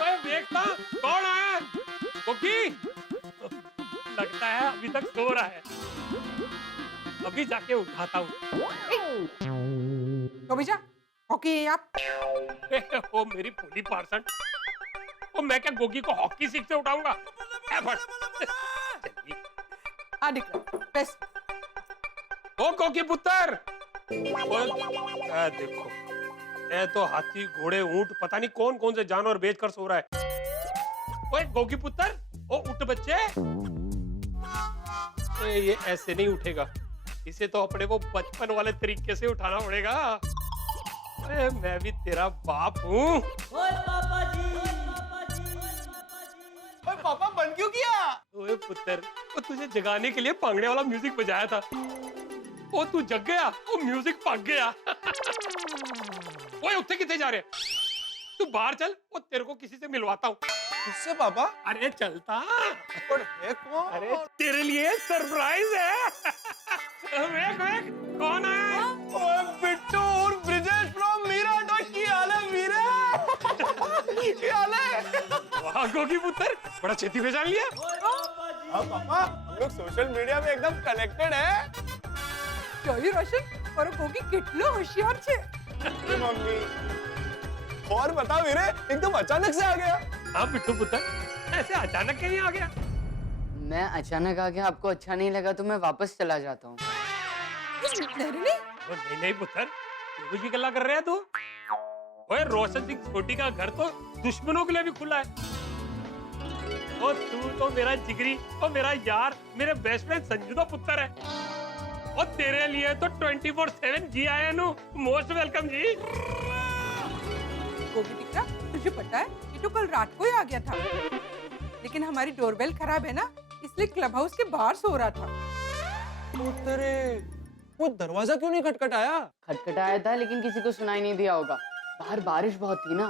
ओए देखता कौन आया? गोगी, लगता है अभी तक सो रहा है। अभी जाके उठाता हूँ। तो भैया ओके आप। ओ मेरी भोली पार्सन, ओ मैं क्या गोगी को हॉकी सीख से उठाऊंगा? हाँ टिकरा बस। ओ गोगी पुत्र, देखो ये तो हाथी घोड़े ऊंट पता नहीं कौन कौन से जानवर बेचकर सो रहा है। ओए गोगी पुत्र, ओ उठ बच्चे। ये ऐसे नहीं उठेगा, इसे तो अपने वो बचपन वाले तरीके से उठाना पड़ेगा। अरे मैं भी तेरा बाप हूँ। ओए पापा जी, ओए पापा बंद क्यों किया? ओए पुत्र, वो तुझे जगाने के लिए पांगड़े वाला म्यूजिक बजाया था, वो तू जग गया, वो म्यूजिक भाग गया। ओए उत्थे किथे जा रहे? तू बाहर चल, वो तेरे को किसी से मिलवाता हूँ। किससे पापा? अरे चलता। और है कौन? अरे तेरे लिए सरप्राइज है। वेख वेख कौन आया? ओए बिट्टू और ब्रिजेश फ्रॉम मीरा डॉट की हाल है मीरा? क्या हाल है? वाह गोगी पुत्र, बड़ा छेती पहचान लिया। हाँ पापा, हम लोग सोशल मीडिया में एकदम कनेक्टेड है। જોયું રોશન મારો ગોગી કેટલો હોશિયાર છે। मम्मी और बता मेरे, एकदम अचानक से आ गया। हाँ बिट्टू पुत्र, ऐसे अचानक कहीं आ गया? मैं अचानक आ गया, आपको अच्छा नहीं लगा तो मैं वापस चला जाता हूँ। नहीं नहीं पुत्र, कुछ भी गल्ला कर रहे हैं तू? ओए रोशन सिंह छोटी का घर तो दुश्मनों के लिए भी खुला है। और तू तो मेरा जिगरी और मेरा यार, मेरे बेस्ट फ्रेंड संजू का पुत्र है। और तेरे लिए तो 24/7 जी आया नु। मोस्ट वेलकम जी। गोगी टिकरा तुझे पता है ये तो कल रात को ही आ गया था, लेकिन हमारी डोरबेल खराब है ना, इसलिए क्लब हाउस के बाहर सो रहा था। तेरे वो दरवाजा क्यों नहीं खटखटाया? खटखटाया था लेकिन किसी को सुनाई नहीं दिया होगा, बाहर बारिश बहुत थी ना।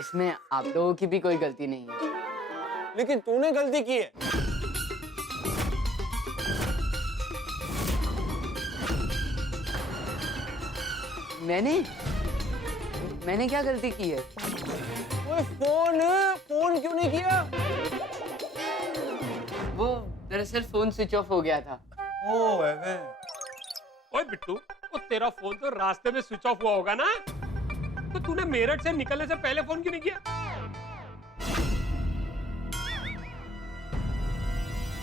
इसमें आप लोगों की भी कोई गलती नहीं है। लेकिन तूने गलती की है। मैंने क्या गलती की है? ओए फोन क्यों नहीं किया? वो दरअसल फोन स्विच ऑफ हो गया था। ओए बिट्टू, वो तेरा फोन तो रास्ते में स्विच ऑफ हुआ होगा ना, तो तूने मेरठ से निकलने से पहले फोन क्यों नहीं किया?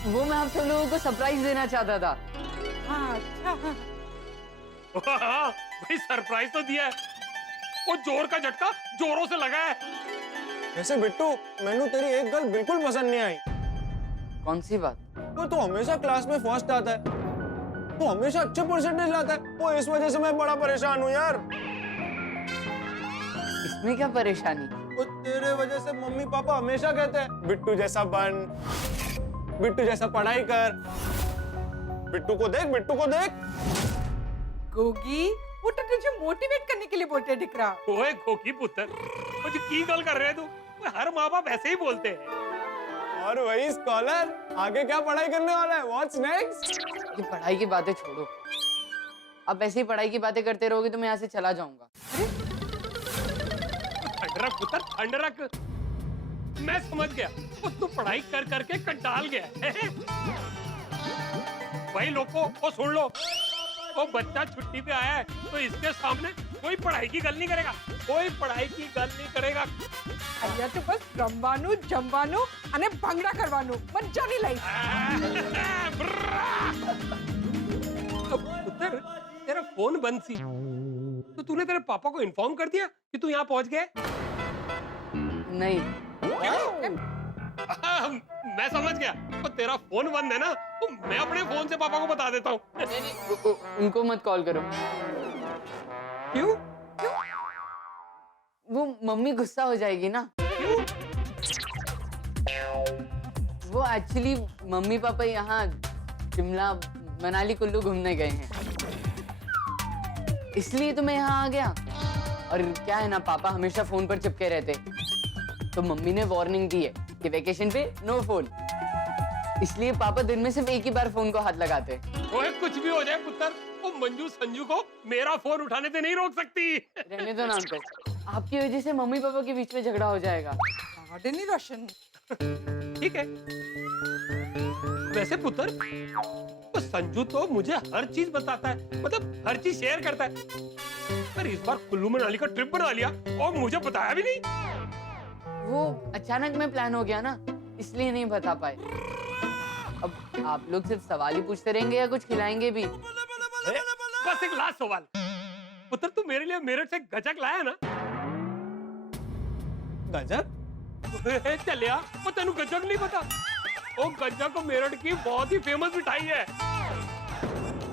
वो मैं आप सब लोगों को सरप्राइज देना चाहता था। हाँ अच्छा। वाह, भाई सरप्राइज तो दिया है। वो जोर का झटका जोरों से लगा है। ऐसे बिट्टू, मैंने तेरी एक गल बिल्कुल पसंद नहीं आई। कौन सी बात? वो तू हमेशा क्लास में फर्स्ट आता है, तू हमेशा अच्छे परसेंटेज लाता है। वो इस वजह से मैं बड़ा परेशान हूँ यार। इसमें क्या परेशानी? वो तेरे वजह से मम्मी पापा हमेशा कहते हैं बिट्टू जैसा बन, बिट्टू जैसा पढ़ाई कर, बिट्टू को देख, बिट्टू को देख। गोगी वो तो तुझे मोटिवेट करने के लिए बोलते दिख रहा। ओए खोखी पुत्र, कुछ की गल कर रहे तू? हर माँ बाप ऐसे ही बोलते हैं। और वही स्कॉलर, आगे क्या पढ़ाई करने वाला है? What's next? ये पढ़ाई की बातें छोड़ो, अब ऐसे ही पढ़ाई की बातें करते रहोगे तो मैं यहाँ से चला जाऊंगा। ठंड रख पुत्र, ठंड रख। मैं समझ गया, वो तू पढ़ाई कर करके कंटाल गया है। भाई लोगों को सुन लो, वो बच्चा छुट्टी पे आया है तो इसके सामने कोई पढ़ाई की गल नहीं करेगा, कोई पढ़ाई की गल नहीं करेगा। અહીંયા તો બસ રમવાનું જમવાનું અને ભાંગડા કરવાનું મજાની લાઈફ। पुत्र, तेरा फोन बंद सी, तो तूने तेरे पापा को इन्फॉर्म कर दिया कि तू यहाँ पहुँच गया? नहीं। मैं समझ गया, तो तेरा फोन बंद है ना, तो मैं अपने फोन से पापा को बता देता हूँ। उनको मत कॉल करो। क्यों? वो मम्मी गुस्सा हो जाएगी ना। क्यों? वो एक्चुअली मम्मी पापा यहाँ शिमला मनाली कुल्लू घूमने गए हैं, इसलिए तो मैं यहाँ आ गया। और क्या है ना, पापा हमेशा फोन पर चिपके रहते, तो मम्मी ने वार्निंग दी है कि वेकेशन पे नो फोन, इसलिए पापा दिन में सिर्फ एक ही बार फोन को हाथ लगाते। ओए कुछ भी हो जाए पुत्र, वो मंजू संजू को मेरा फोन उठाने से नहीं रोक सकती। रहने दो ना अंकल, आपकी वजह से मम्मी पापा के बीच में झगड़ा हो जाएगा। नहीं रोशन, ठीक है। वैसे पुत्र, तो संजू तो मुझे हर चीज बताता है, मतलब हर चीज शेयर करता है, पर इस बार कुल्लू मनाली का ट्रिप बना लिया और मुझे बताया भी नहीं। वो अचानक में प्लान हो गया ना, इसलिए नहीं बता पाए। अब आप लोग सिर्फ सवाल ही पूछते रहेंगे या कुछ खिलाएंगे भी? बस एक लास्ट सवाल, पुत्र तू मेरे लिए मेरठ से गजक लाया ना? गजक? चल यार, वो तेनू गजक नहीं पता? वो गजक मेरठ की बहुत ही फेमस मिठाई है।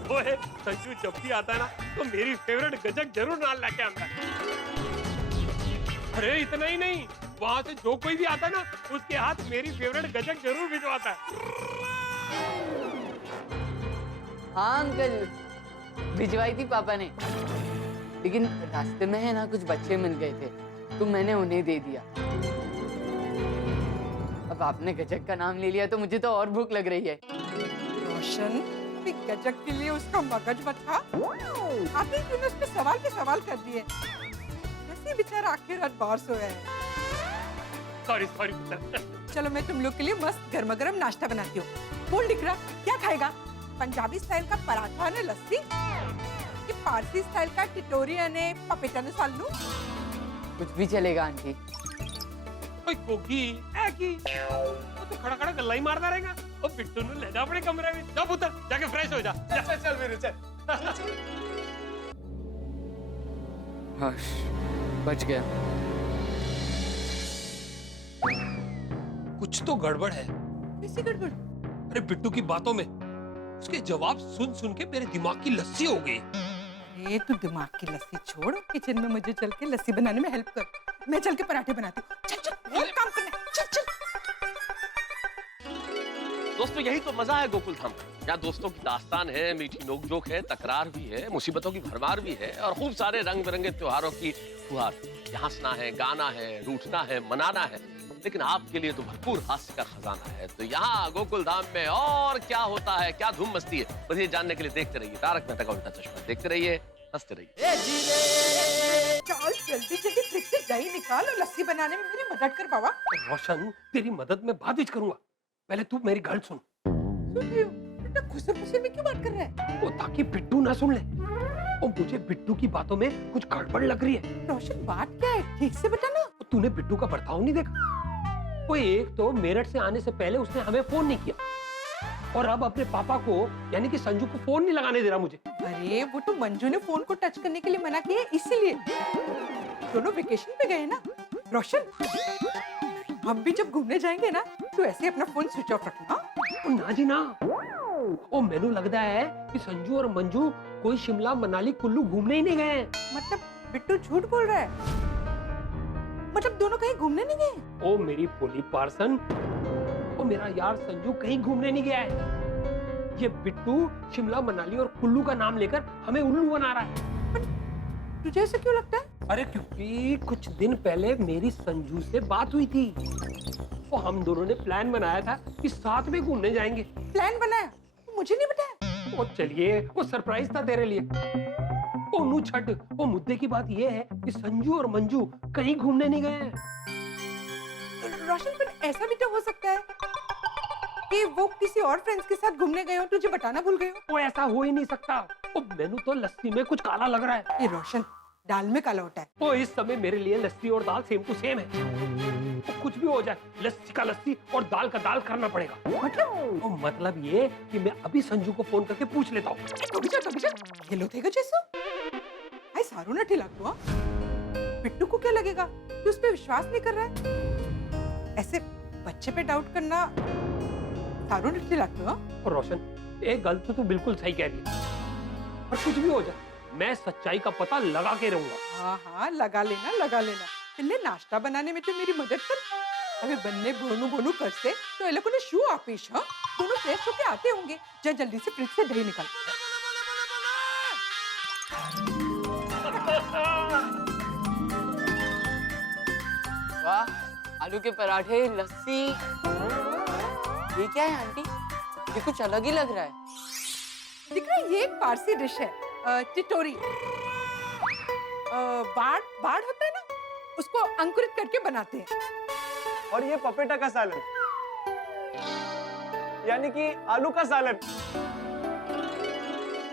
ओए संजू जब भी आता है ना, तो मेरी फेवरेट गजक जरूर नाल लेके आता है। अरे इतना ही नहीं, वहाँ से जो कोई भी आता है ना, उसके हाथ मेरी फेवरेट गजक जरूर भिजवाता है। हाँ अंकल, भिजवाई थी पापा ने, लेकिन रास्ते में है ना कुछ बच्चे मिल गए थे, तो मैंने उन्हें दे दिया। अब आपने गजक का नाम ले लिया तो मुझे तो और भूख लग रही है। रोशन, गजक के लिए उसका मगज मत खा। आपने तूने उस पे सवाल कर दिए। वैसे बेचारा आखिर रात बाहर सोया है। सॉरी पुत्र। चलो मैं तुम लोग के लिए मस्त गर्मा गर्म नाश्ता बनाती हूँ। बोल दिकरा, क्या खाएगा? पंजाबी स्टाइल का पराठा ने लस्सी, कि पारसी स्टाइल का टिटोरी ने पपेटा ने सालू? कुछ भी चलेगा आंटी। ओए कोकी, ऐ की, वो तो खड़ा खड़ा गल्ला ही मारता रहेगा। और बिट्टू ने ले जा अपने कमरे में। जा पुत्र, जाके फ्रेश हो जा। चल मेरे चल। बच गया। कुछ तो गड़बड़ है। कैसी गड़बड़? अरे बिट्टू की बातों में उसके जवाब सुन सुन के मेरे दिमाग की लस्सी हो गई। अरे तू दिमाग की लस्सी छोड़, किचन में मुझे चल के लस्सी बनाने में हेल्प कर। मैं चल के पराठे बनाती हूँ। चल चल, बहुत काम करना है। चल चल। दोस्तों यही तो मजा है गोकुल धाम का। यहाँ दोस्तों की दास्तान है, मीठी नोकझोंक है, तकरार भी है, मुसीबतों की भरमार भी है और खूब सारे रंग बिरंगे त्योहारों की फुहार। यहाँ हंसना है, गाना है, रूठना है, मनाना है, लेकिन आपके लिए तो भरपूर हास्य का खजाना है। तो यहाँ गोकुल धाम में और क्या होता है, क्या धूम मस्ती है, बस ये जानने के लिए देखते रहिए तारक मेहता का उल्टा चश्मा। देखते रहिए, हंसते रहिए। चल जल्दी जल्दी फ्रिज से दही निकाल और लस्सी बनाने में मेरी मदद कर बाबा। रोशन, तेरी मदद में बाद में करूंगा, पहले तू मेरी गल सुन। सुन रही हूँ, बेटा खुसर में क्यों बात कर रहा है? वो ताकि बिट्टू ना सुन ले। और मुझे बिट्टू की बातों में कुछ गड़बड़ लग रही है। रोशन बात क्या है, ठीक से बता ना। तूने बिट्टू का बर्ताव नहीं देखा? वो एक तो मेरठ से आने से पहले उसने हमें फोन नहीं किया, और अब अपने पापा को यानी कि संजू को फोन नहीं लगाने दे रहा मुझे। अरे वो तो मंजू ने फोन को टच करने के लिए मना किया, इसीलिए। दोनों वेकेशन पे गए ना। रोशन, हम भी जब घूमने जाएंगे ना, तो ऐसे अपना फोन स्विच ऑफ रखना। ना जी ना, वो मैनू लगता है कि संजू और मंजू कोई शिमला मनाली कुल्लू घूमने ही नहीं गए। मतलब बिट्टू झूठ बोल रहा है? मतलब दोनों कहीं घूमने नहीं गए? ओ मेरी भोली पार्सन, ओ मेरा यार संजू कहीं घूमने नहीं गया है। ये बिट्टू शिमला मनाली और कुल्लू का नाम लेकर हमें उल्लू बना रहा है। तुझे ऐसा क्यों लगता है? अरे क्योंकि कुछ दिन पहले मेरी संजू से बात हुई थी, तो हम दोनों ने प्लान बनाया था कि साथ में घूमने जाएंगे। प्लान बनाया? मुझे नहीं बताया। वो चलिए, वो सरप्राइज था तेरे लिए। ओ नू छट, वो मुद्दे की बात ये है कि संजू और मंजू कहीं घूमने नहीं गए हैं। रोशन, पर ऐसा भी तो हो सकता है कि वो किसी और फ्रेंड्स के साथ घूमने गए हो, तुझे बताना भूल गए हो। वो ऐसा हो ही नहीं सकता। ओ मैनू तो लस्सी में कुछ काला लग रहा है। ये रोशन, दाल में काला होता है। ओ इस समय मेरे लिए लस्सी और दाल सेम टू सेम है। तो कुछ भी हो जाए, लस्सी का लस्सी और दाल का दाल करना पड़ेगा। मतलब ये कि मैं अभी संजू को फोन करके पूछ लेता हूँ। खेलो थे जैसो आई सारू ने ठिला हुआ। बिट्टू को क्या लगेगा कि उस पे विश्वास नहीं कर रहा है? ऐसे बच्चे पे डाउट करना सारू ने ठिला हुआ। और रोशन, एक गल तो तू बिल्कुल सही कह रही है, पर कुछ भी हो जाए मैं सच्चाई का पता लगा के रहूंगा। हाँ हाँ, लगा लेना लगा लेना। पहले नाश्ता बनाने में तो मेरी मदद कर। अबे बनने बोनू बोनू कर से तो ये लोगों ने शू ऑफिस। हाँ, दोनों फ्रेश होके आते होंगे। जा जल्दी से फ्रिज से दही निकाल। वाह, आलू के पराठे, लस्सी। ये क्या है आंटी? ये कुछ अलग ही लग रहा है। दिख रहा है, ये एक पारसी डिश है, टिटोरी। बाड़ बाड़ होता है ना, उसको अंकुरित करके बनाते हैं। और ये पपेटा का सालन, यानी कि आलू का सालन।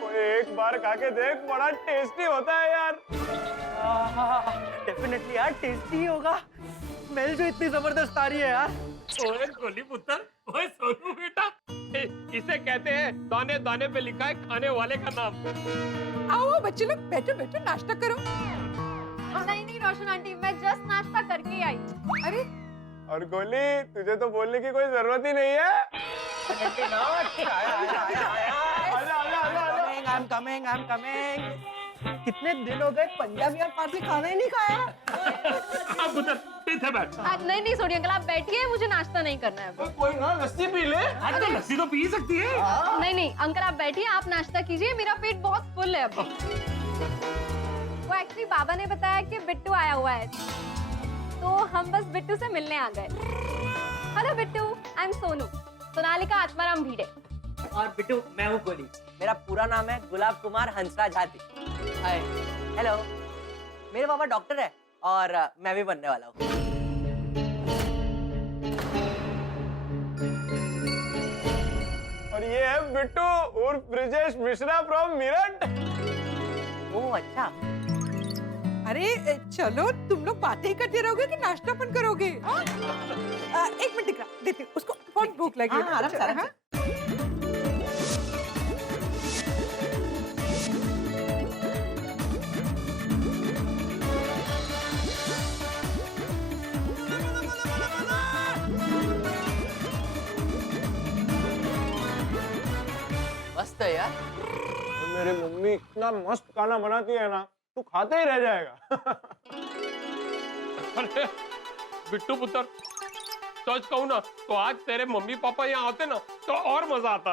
कोई एक बार खा के देख, बड़ा टेस्टी होता है यार। डेफिनेटली यार, टेस्टी ही होगा। स्मेल जो इतनी जबरदस्त आ रही है यार। ओए गोली पुत्र, ओए सोनू बेटा, इसे कहते हैं दाने दाने पे लिखा है खाने वाले का नाम। आओ बच्चे लोग, बैठो बैठो, नाश्ता करो। नहीं नहीं रोशन आंटी, मैं जस्ट नाश्ता करके आई। अरे और गोली, तुझे तो बोलने की कोई जरूरत ही नहीं है। I'm coming. कितने दिन हो गए पंजाबी और पारसी खाना ही नहीं खाया। अब पुत्र, इधर बैठ। नहीं नहीं सोनी अंकल, आप बैठिए, मुझे नाश्ता नहीं करना है। कोई ना लस्सी पी ले। आज तो लस्सी तो पी सकती है। नहीं नहीं अंकल, आप बैठिए, आप नाश्ता कीजिए, मेरा पेट बहुत फुल है अभी। वो एक्चुअली बाबा ने बताया कि बिट्टू आया हुआ है, तो हम बस बिट्टू से मिलने आ गए। Hello Bittu, I am Sonu, Sonalika Atmaram Bhide. और बिट्टू, मैं हूँ गोली। मेरा पूरा नाम है गुलाब कुमार हंसराज हाथी। हाय। हेलो, मेरे पापा डॉक्टर है और मैं भी बनने वाला हूँ। और ये है बिट्टू उर्फ ब्रिजेश मिश्रा फ्रॉम मेरठ। ओह अच्छा। अरे चलो, तुम लोग बातें ही करते रहोगे कि नाश्ता अपन करोगे? एक मिनट दिखा देती हूँ उसको, बहुत भूख लगी है। आराम से, आराम से। मस्त है यार। मेरी मम्मी इतना मस्त खाना बनाती है ना, तू खाते ही रह जाएगा। अरे बिट्टू पुत्र, सच कहूँ ना तो आज तेरे मम्मी पापा यहाँ आते ना तो और मजा आता।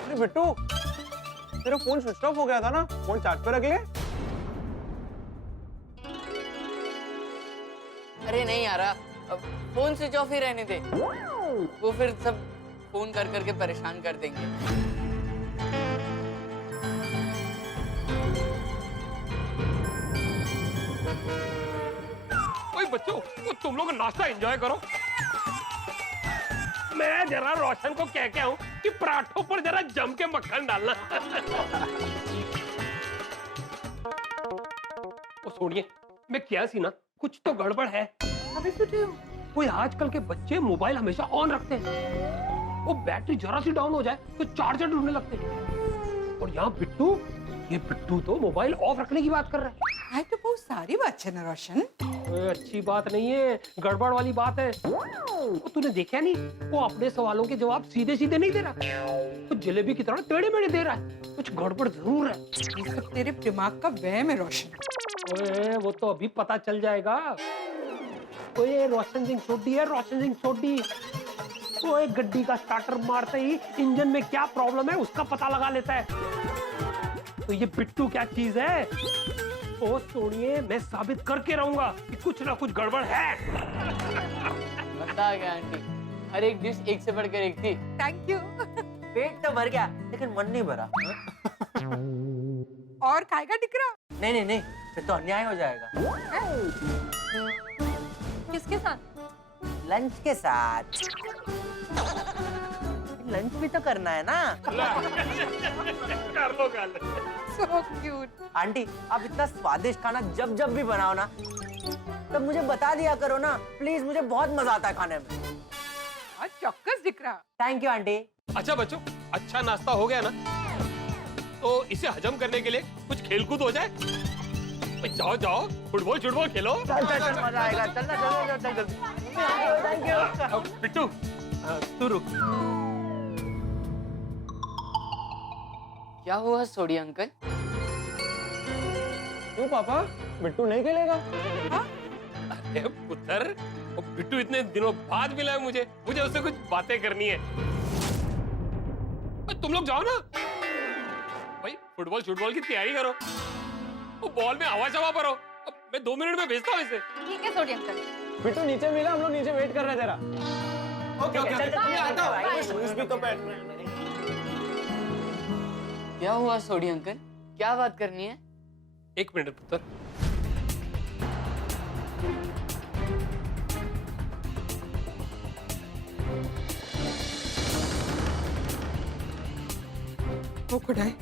अरे बिट्टू, तेरा फोन स्विच ऑफ हो गया था ना, फोन चार्ज पे रख ले। अरे नहीं यार, अब फोन स्विच ऑफ ही रहने दे, वो फिर सब फोन कर करके परेशान कर देंगे। ओए बच्चों, वो तुम लोग नाश्ता एंजॉय करो। मैं जरा रोशन को कह के आऊं कि पराठों पर जरा जम के मक्खन डालना। ओ सोनिए, मैं क्या सी ना, कुछ तो गड़बड़ है। अबे सुनियो, कोई आजकल के बच्चे मोबाइल हमेशा ऑन रखते हैं, वो बैटरी जरा सी डाउन हो जाए तो चार्जर ढूंढने लगते हैं। और यहाँ बिट्टू, ये बिट्टू तो मोबाइल ऑफ रखने की बात कर रहा है। आई तो बहुत सारी बात है ना रोशन। अच्छी बात नहीं है, गड़बड़ वाली बात है। वो तूने देखा नहीं, वो अपने सवालों के जवाब सीधे सीधे नहीं दे रहा, वो जलेबी की तरह टेढ़े मेढ़े दे रहा है। कुछ गड़बड़ जरूर है। ये सब तेरे दिमाग का वहम है रोशन। ओए वो तो अभी पता चल जाएगा। ओए रोशन सिंह सोडी है, रोशन सिंह सोडी। ओए गड्डी का स्टार्टर मारते ही इंजन में क्या प्रॉब्लम है उसका पता लगा लेता है। तो ये बिट्टू क्या चीज है? ओ सोनिए, मैं साबित करके रहूंगा कि कुछ ना कुछ गड़बड़ है। मजा आ गया आंटी, हर एक डिश एक से बढ़कर एक थी। Thank you. पेट तो भर गया लेकिन मन नहीं भरा। और खाएगा टिकरा? नहीं नहीं नहीं, फिर तो अन्याय हो जाएगा। किसके साथ? लंच के साथ। लंच भी तो करना है ना। कर लो गल। So cute. आंटी, आप इतना स्वादिष्ट खाना जब जब भी बनाओ ना, तब मुझे बता दिया करो ना प्लीज, मुझे बहुत मजा आता है खाने में। हाँ, चौक्कस टिकरा। Thank you aunty. अच्छा बच्चों, अच्छा नाश्ता हो गया ना, तो इसे हजम करने के लिए कुछ खेलकूद हो जाए। जाओ जाओ, फुटबॉल फुटबॉल खेलो। चल चल चल, मजा आएगा। चलना चलो चल जल्दी। Thank you. बिट्टू तू रुक। क्या हुआ सोडी अंकल? क्यों पापा, बिट्टू नहीं खेलेगा? अरे पुत्र, वो बिट्टू इतने दिनों बाद मिला है मुझे उससे कुछ बातें करनी है। तुम लोग जाओ ना भाई, फुटबॉल की तैयारी करो। वो बॉल में हवा शवा भरो। अब मैं 2 मिनट में भेजता हूँ इसे। ठीक है सोडी अंकल। बिट्टू नीचे मिला, हम लोग नीचे वेट कर रहे हैं तेरा। क्या हुआ सोडी अंकल, क्या बात करनी है? 1 मिनट पुत्र। ओ खुदाई,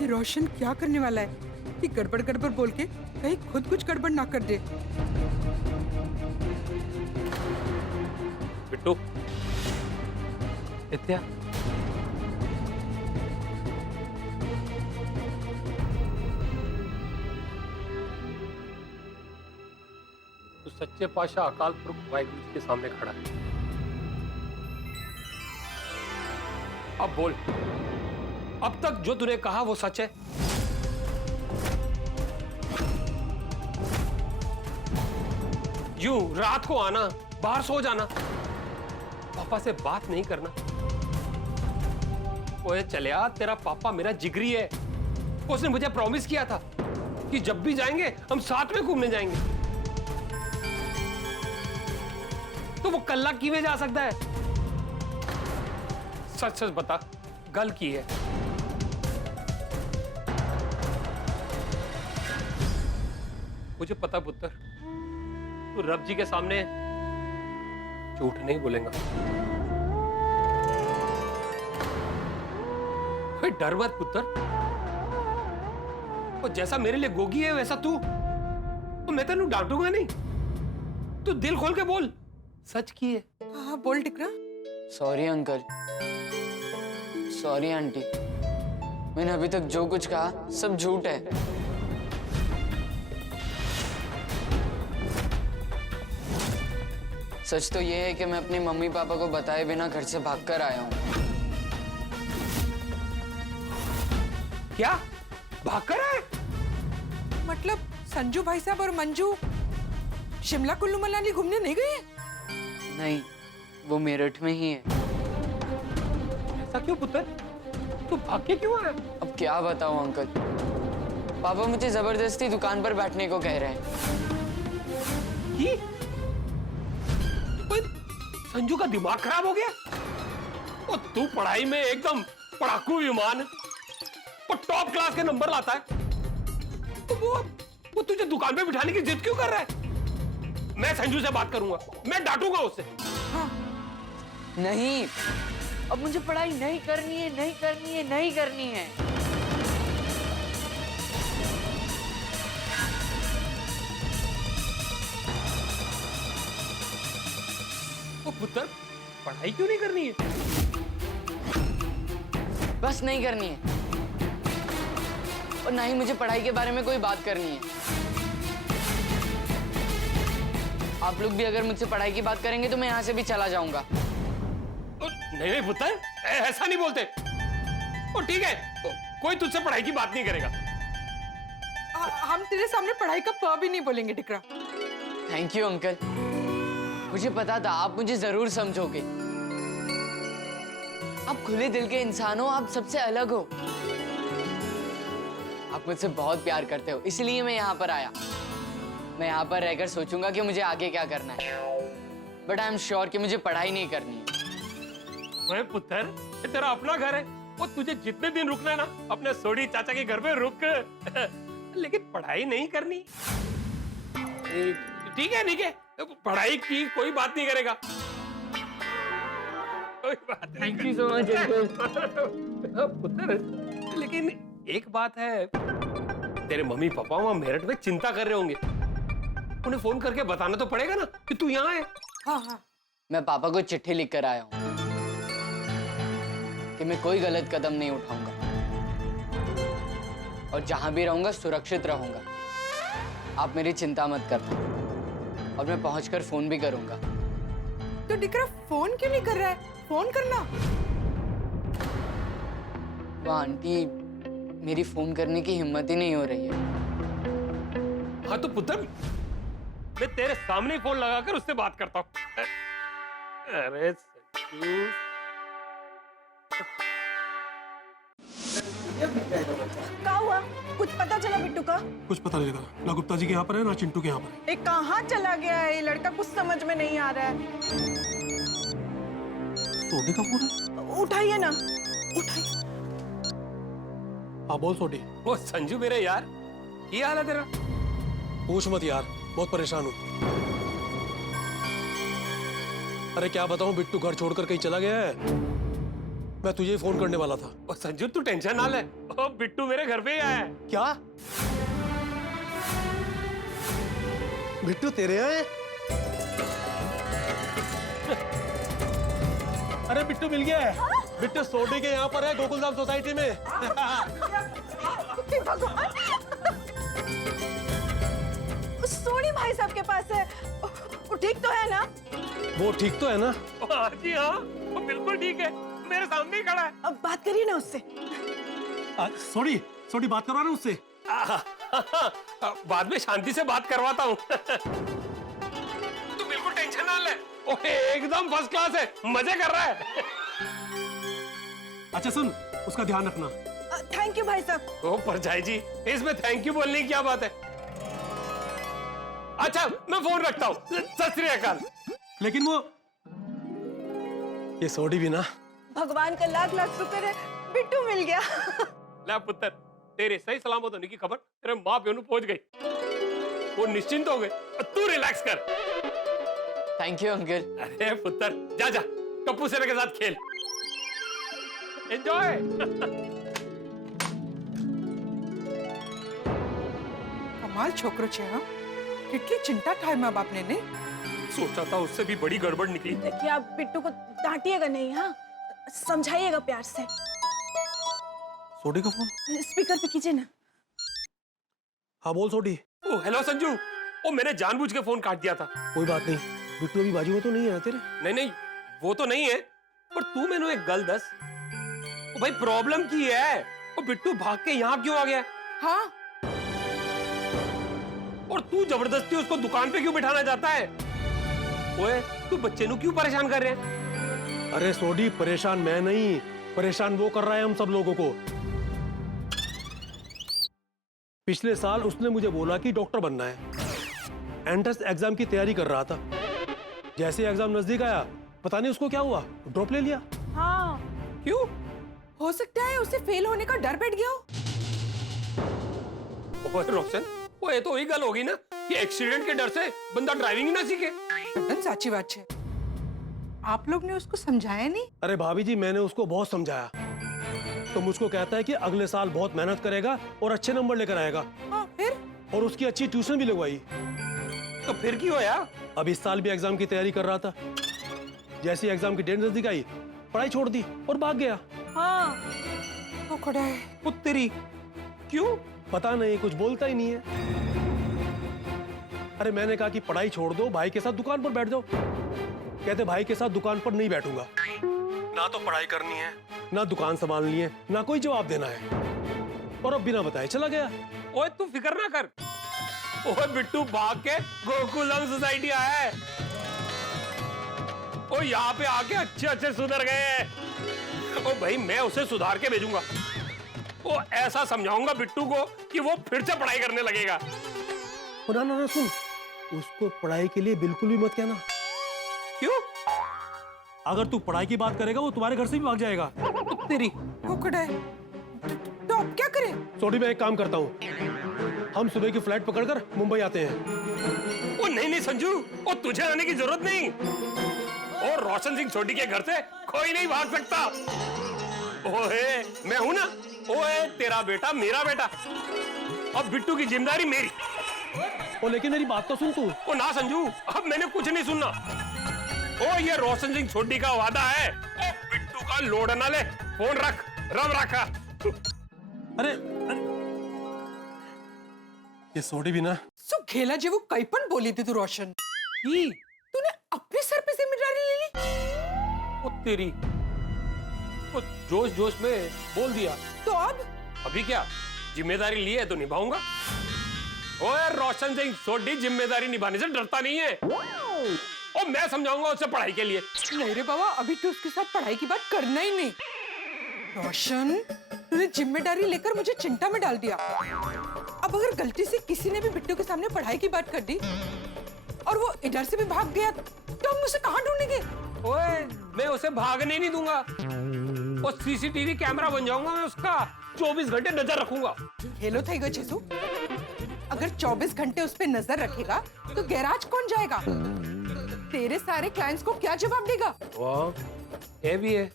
ये रोशन क्या करने वाला है? कि गड़बड़ गड़बड़ बोल के कहीं खुद कुछ गड़बड़ ना कर दे। बिट्टू, नित्या, तो सच्चे पातशाह अकाल पुरख वाहिगुरु जी के सामने खड़ा है। अब बोल, अब तक जो तूने कहा वो सच है? यूं रात को आना, बाहर सो जाना, पापा से बात नहीं करना। ओए चलिया, तेरा पापा मेरा जिगरी है। उसने मुझे प्रॉमिस किया था कि जब भी जाएंगे हम साथ में घूमने जाएंगे। तो वो कल्ला किਵੇਂ जा सकता है? सच सच बता, गल की है? मुझे पता पुत्र, तू रब जी के सामने झूठ नहीं बोलेगा। कोई डर मत पुत्र, और जैसा मेरे लिए गोगी है वैसा तू, तो मैं तेनू डांटूंगा नहीं। तू दिल खोल के बोल, सच की है। हाँ बोल Tikra. Sorry uncle, sorry aunty, मैंने अभी तक जो कुछ कहा सब झूठ है। सच तो ये है कि मैं अपनी मम्मी पापा को बताए बिना घर से भागकर आया हूँ। क्या भागकर आए? मतलब संजू भाई साहब और मंजू शिमला कुल्लू मनाली घूमने नहीं गए? नहीं, वो मेरठ में ही है। ऐसा क्यों पुत्र? तू भाग के क्यों आया? अब क्या बताऊं अंकल, पापा मुझे जबरदस्ती दुकान पर बैठने को कह रहे हैं। ये? संजू का दिमाग खराब हो गया? और तू पढ़ाई में एकदम पढ़ाकू विमान, वो टॉप क्लास के नंबर लाता है, तो वो तुझे दुकान पे बिठाने की जिद क्यों कर रहा है? मैं संजू से बात करूंगा, मैं डांटूंगा उससे। हाँ। नहीं, अब मुझे पढ़ाई नहीं करनी है, नहीं करनी है, नहीं करनी है। वो पुत्र, पढ़ाई क्यों नहीं करनी है? बस नहीं करनी है, और ना ही मुझे पढ़ाई के बारे में कोई बात करनी है। आप लोग भी अगर मुझसे पढ़ाई की बात करेंगे तो मैं यहाँ से भी चला जाऊंगा। नहीं नहीं पुत्र, ऐसा नहीं बोलते। ठीक है, कोई तुझसे पढ़ाई की बात नहीं करेगा। हम तेरे सामने पढ़ाई का प भी नहीं बोलेंगे टिकरा। थैंक यू अंकल, मुझे पता था आप मुझे जरूर समझोगे। आप खुले दिल के इंसान हो, आप सबसे अलग हो। आप मुझसे बहुत प्यार करते हो, इसलिए मैं यहाँ पर आया। मैं यहाँ पर रहकर सोचूंगा कि मुझे आगे क्या करना है, बट आई एम श्योर कि मुझे पढ़ाई नहीं करनी है। ओए पुत्र, ये तेरा अपना घर है, वो तुझे जितने दिन रुकना है ना अपने सोडी चाचा के घर पे रुक, लेकिन पढ़ाई नहीं करनी। ठीक है, पढ़ाई की कोई बात नहीं करेगा। कोई बात नहीं। Thank you so much uncle. पुत्र, लेकिन एक बात है, तेरे मम्मी पापा वहां मेरठ में चिंता कर रहे होंगे, उन्हें फोन करके बताना तो पड़ेगा ना कि तू यहाँ है। हाँ। मैं पापा को चिट्ठी लिख कर आया हूँ कि मैं कोई गलत कदम नहीं उठाऊंगा और जहां भी रहूंगा सुरक्षित रहूंगा। आप मेरी चिंता मत करना, और मैं पहुंचकर फोन भी करूंगा। तो टिकरा फोन क्यों नहीं कर रहा है? फोन करना। वो आंटी मेरी फोन करने की हिम्मत ही नहीं हो रही है। हाँ तो पुत्र, मैं तेरे सामने फोन लगाकर उससे बात करता हूँ। अरे संजू, क्या हुआ? कुछ पता चला बिट्टू का? कुछ पता नहीं लगा, ना गुप्ता जी के यहाँ पर है ना चिंटू के यहाँ पर है। ये कहाँ चला गया है ये लड़का? कुछ समझ में नहीं आ रहा है। सोडी का फोन है? उठाइए ना, उठाइए। हाँ बोल सोडी। वो संजू मेरे यार, क्या हाल है तेरा? पूछ मत यार, बहुत परेशान हूँ। अरे क्या बताऊं, बिट्टू घर छोड़कर कहीं चला गया है। मैं तुझे ही फोन करने वाला था। ओ संजू तू टेंशन ना ले, ओ बिट्टू मेरे घर पे ही आया है। क्या? बिट्टू तेरे हैं? अरे बिट्टू मिल गया है। बिट्टू सोडी के यहाँ पर है, गोकुलधाम सोसाइटी में। सोनी भाई साहब के पास है, वो ठीक तो है ना? वो ठीक तो है ना? हाँ जी हाँ, वो बिल्कुल ठीक है, मेरे सामने ही खड़ा है। अब बात करिए ना उससे। सोडी बात करवा रहा हूँ उससे। बाद में शांति से बात करवाता हूँ। तू बिल्कुल टेंशन ना ले, वो एकदम फर्स्ट क्लास है, मजे कर रहा है। अच्छा सुन, उसका ध्यान रखना। थैंक यू भाई साहब। ओ परछाई जी, इसमें थैंक यू बोलने की क्या बात है? अच्छा मैं फोन रखता हूँ, सत श्री अकाल। लेकिन वो ये सोडी भी ना, भगवान का लाख लाख शुक्र है, बिट्टू मिल गया। ला पुत्र, तेरे सही सलामत होने की खबर तेरे माँ प्यो को पहुंच गई, वो निश्चिंत हो गए, तू रिलैक्स कर। Thank you uncle. अरे पुत्र, जा जा टप्पू सेना के साथ खेल, एंजॉय। कमाल छोकरो छे। हाँ, कितनी चिंता था माँ बाप ने, नहीं? सोचा था उससे भी बड़ी गड़बड़ निकली। देखिए आप बिट्टू को डांटिएगा नहीं, हाँ समझाइएगा प्यार से। सोडी का फोन स्पीकर पे कीजिए ना। हाँ बोल सोडी। ओ हेलो संजू, ओ मैंने जानबूझ के फोन काट दिया था। कोई बात नहीं, बिट्टू अभी बाजू में तो नहीं है तेरे? नहीं नहीं, वो तो नहीं है, पर तू मैंने एक गल दस, ओ भाई प्रॉब्लम की है, ओ बिट्टू भाग के यहाँ क्यों आ गया? हाँ, और तू जबरदस्ती उसको दुकान पे क्यों बिठाना चाहता है? ओए तू बच्चे नु क्यों परेशान कर रहे हैं? अरे सोडी, परेशान मैं नहीं, परेशान वो कर रहा है हम सब लोगों को। पिछले साल उसने मुझे बोला कि डॉक्टर बनना है, एंट्रेंस एग्जाम की तैयारी कर रहा था। जैसे एग्जाम नजदीक आया, पता नहीं उसको क्या हुआ, ड्रॉप ले लिया। हाँ, क्यों? हो सकता है उसे फेल होने का डर बैठ गया हो। ओए रोशन, वो ये तो वही गल होगी ना कि एक्सीडेंट के डर से बंदा ड्राइविंग ही ना सीखे। साची बात है, आप लोग ने उसको समझाया नहीं? अरे भाभी जी, मैंने उसको बहुत समझाया, तो मुझको कहता है कि अगले साल बहुत मेहनत करेगा और अच्छे नंबर लेकर आएगा। हाँ, फिर? और उसकी अच्छी ट्यूशन भी लगवाई। तो फिर क्यों होया? अब इस साल भी एग्जाम की तैयारी कर रहा था, जैसे एग्जाम की डेट नजदीक आई, पढ़ाई छोड़ दी और भाग गया। हाँ, वो खड़ा है। पुत्तरी, क्यों? पता नहीं, कुछ बोलता ही नहीं है। अरे मैंने कहा कि पढ़ाई छोड़ दो, भाई के साथ दुकान पर बैठ जाओ। कहते भाई के साथ दुकान पर नहीं बैठूंगा, ना तो पढ़ाई करनी है, ना दुकान संभालनी है, ना कोई जवाब देना है। और अब बिना बताए चला गया। ओए तू फिक्र ना कर, ओए बिट्टू भाग के गोकुलधाम सोसाइटी आया है। ओ यहाँ पे आके अच्छे अच्छे सुधर गए हैं। ओ भाई मैं उसे सुधार के भेजूंगा। ओ ऐसा समझाऊंगा बिट्टू को कि वो फिर से पढ़ाई करने लगेगा। ना ना ना सुन, उसको पढ़ाई के लिए बिल्कुल भी मत कहना। क्यों? अगर तू पढ़ाई की बात करेगा वो तुम्हारे घर से भी भाग जाएगा। तेरी तो अब क्या करें? सोडी मैं एक काम करता हूँ, हम सुबह की फ्लाइट पकड़कर मुंबई आते हैं। ओ नहीं नहीं संजू, ओ तुझे आने की जरूरत नहीं। और रोशन सिंह सोडी के घर से कोई नहीं भाग सकता। ओए मैं हूं ना, ओए तेरा बेटा मेरा बेटा, अब बिट्टू की जिम्मेदारी मेरी। ओ लेकिन मेरी बात तो सुन तू। ओ ना संजू, अब मैंने कुछ नहीं सुनना। ओ ये रोशन सिंह सोडी का वादा है, ओ बिट्टू का लोड ना ले। फोन रख, रब रखा। अरे ये सोडी भी ना सो खेला जे वो कई पण बोली थी तू रोशन की तूने अपने सर पे जिम्मेदारी ले ली। ओ तेरी, ओ जोश जोश में बोल दिया तो अब अभी क्या जिम्मेदारी ली है तो निभाऊंगा। ओए रोशन सिंह सोडी जिम्मेदारी निभाने से डरता नहीं है। और मैं समझाऊंगा उसे पढ़ाई के लिए। नहीं रे बाबा, अभी तो उसके साथ पढ़ाई की बात करना ही नहीं। रोशन तूने जिम्मेदारी लेकर मुझे चिंता में डाल दिया। अब अगर गलती से किसी ने भी बिट्टू के सामने पढ़ाई की बात कर दी और वो इधर से भी भाग गया तो हम उसे कहाँ ढूंढेंगे? ओए मैं उसे भागने नहीं दूंगा। और सीसीटीवी कैमरा बन जाऊंगा मैं उसका, 24 घंटे नजर रखूंगा। हेलो थे जेसु, अगर 24 घंटे उस पे नजर रखेगा तो गैराज कौन जाएगा? तेरे सारे क्लाइंट्स को क्या जवाब देगा? वाह ये भी है।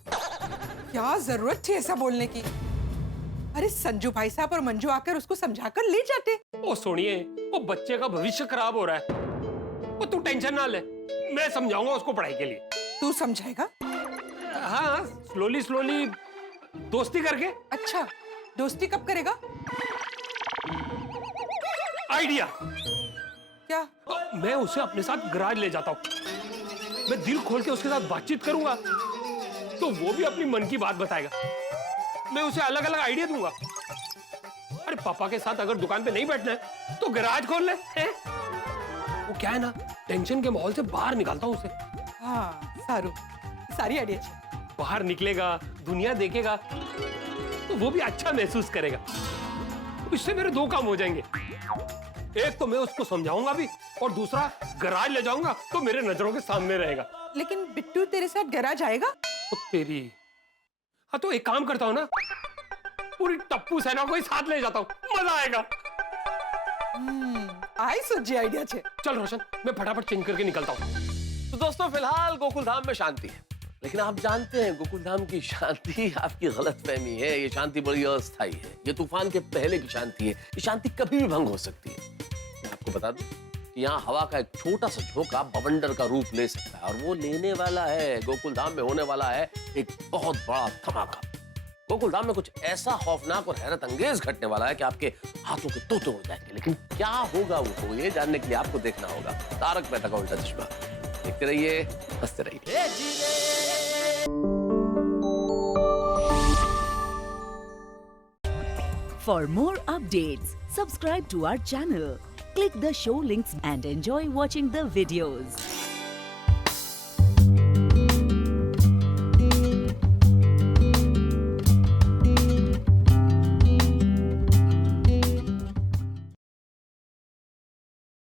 क्या जरूरत थी ऐसा बोलने की? अरे संजू भाई साहब और मंजू आकर उसको समझाकर ले जाते। ओ सुनिए, वो बच्चे का भविष्य खराब हो रहा है। वो तू टेंशन ना ले, मैं समझाऊंगा उसको पढ़ाई के लिए। तू समझाएगा? हाँ स्लोली स्लोली, दोस्ती करके। अच्छा दोस्ती कब करेगा? आइडिया क्या? मैं उसे अपने साथ गराज ले जाता हूँ। मैं दिल खोल के उसके साथ बातचीत करूंगा तो वो भी अपनी मन की बात बताएगा। मैं उसे अलग अलग आइडिया दूंगा। अरे पापा के साथ अगर दुकान पे नहीं बैठना है तो गराज खोल ले हैं? वो क्या है ना, टेंशन के माहौल से बाहर निकालता हूँ उसे। हाँ सारी आइडिया है। बाहर निकलेगा, दुनिया देखेगा तो वो भी अच्छा महसूस करेगा। इससे मेरे दो काम हो जाएंगे, एक तो मैं उसको समझाऊंगा भी और दूसरा गराज ले जाऊंगा तो मेरे नजरों के सामने रहेगा। लेकिन बिट्टू तेरे साथ गराज आएगा? तो तेरी, हाँ तो एक काम करता हूँ ना, पूरी टप्पू सेना को ही साथ ले जाता हूँ, मजा आएगा। आई सोची आइडिया छे। चल रोशन, मैं फटाफट चेंज करके निकलता हूँ। तो दोस्तों फिलहाल गोकुलधाम में शांति है, लेकिन आप जानते हैं गोकुलधाम की शांति आपकी गलतफहमी है। ये शांति बड़ी अस्थायी है, ये तूफान के पहले की शांति है। ये शांति कभी भी भंग हो सकती है। मैं आपको बता दूं कि यहाँ हवा का एक छोटा सा झोंका बवंडर का रूप ले सकता है और वो लेने वाला है, गोकुलधाम में होने वाला है एक बहुत बड़ा धमाका। गोकुलधाम में कुछ ऐसा खौफनाक और हैरत अंगेज घटने वाला है कि आपके हाथों के तोते हो जाएंगे। लेकिन क्या होगा वो, ये जानने के लिए आपको देखना होगा तारक मेहता का उल्टा चश्मा। देखते रहिए, हंसते रहिए। For more updates, subscribe to our channel, click the show links and enjoy watching the videos.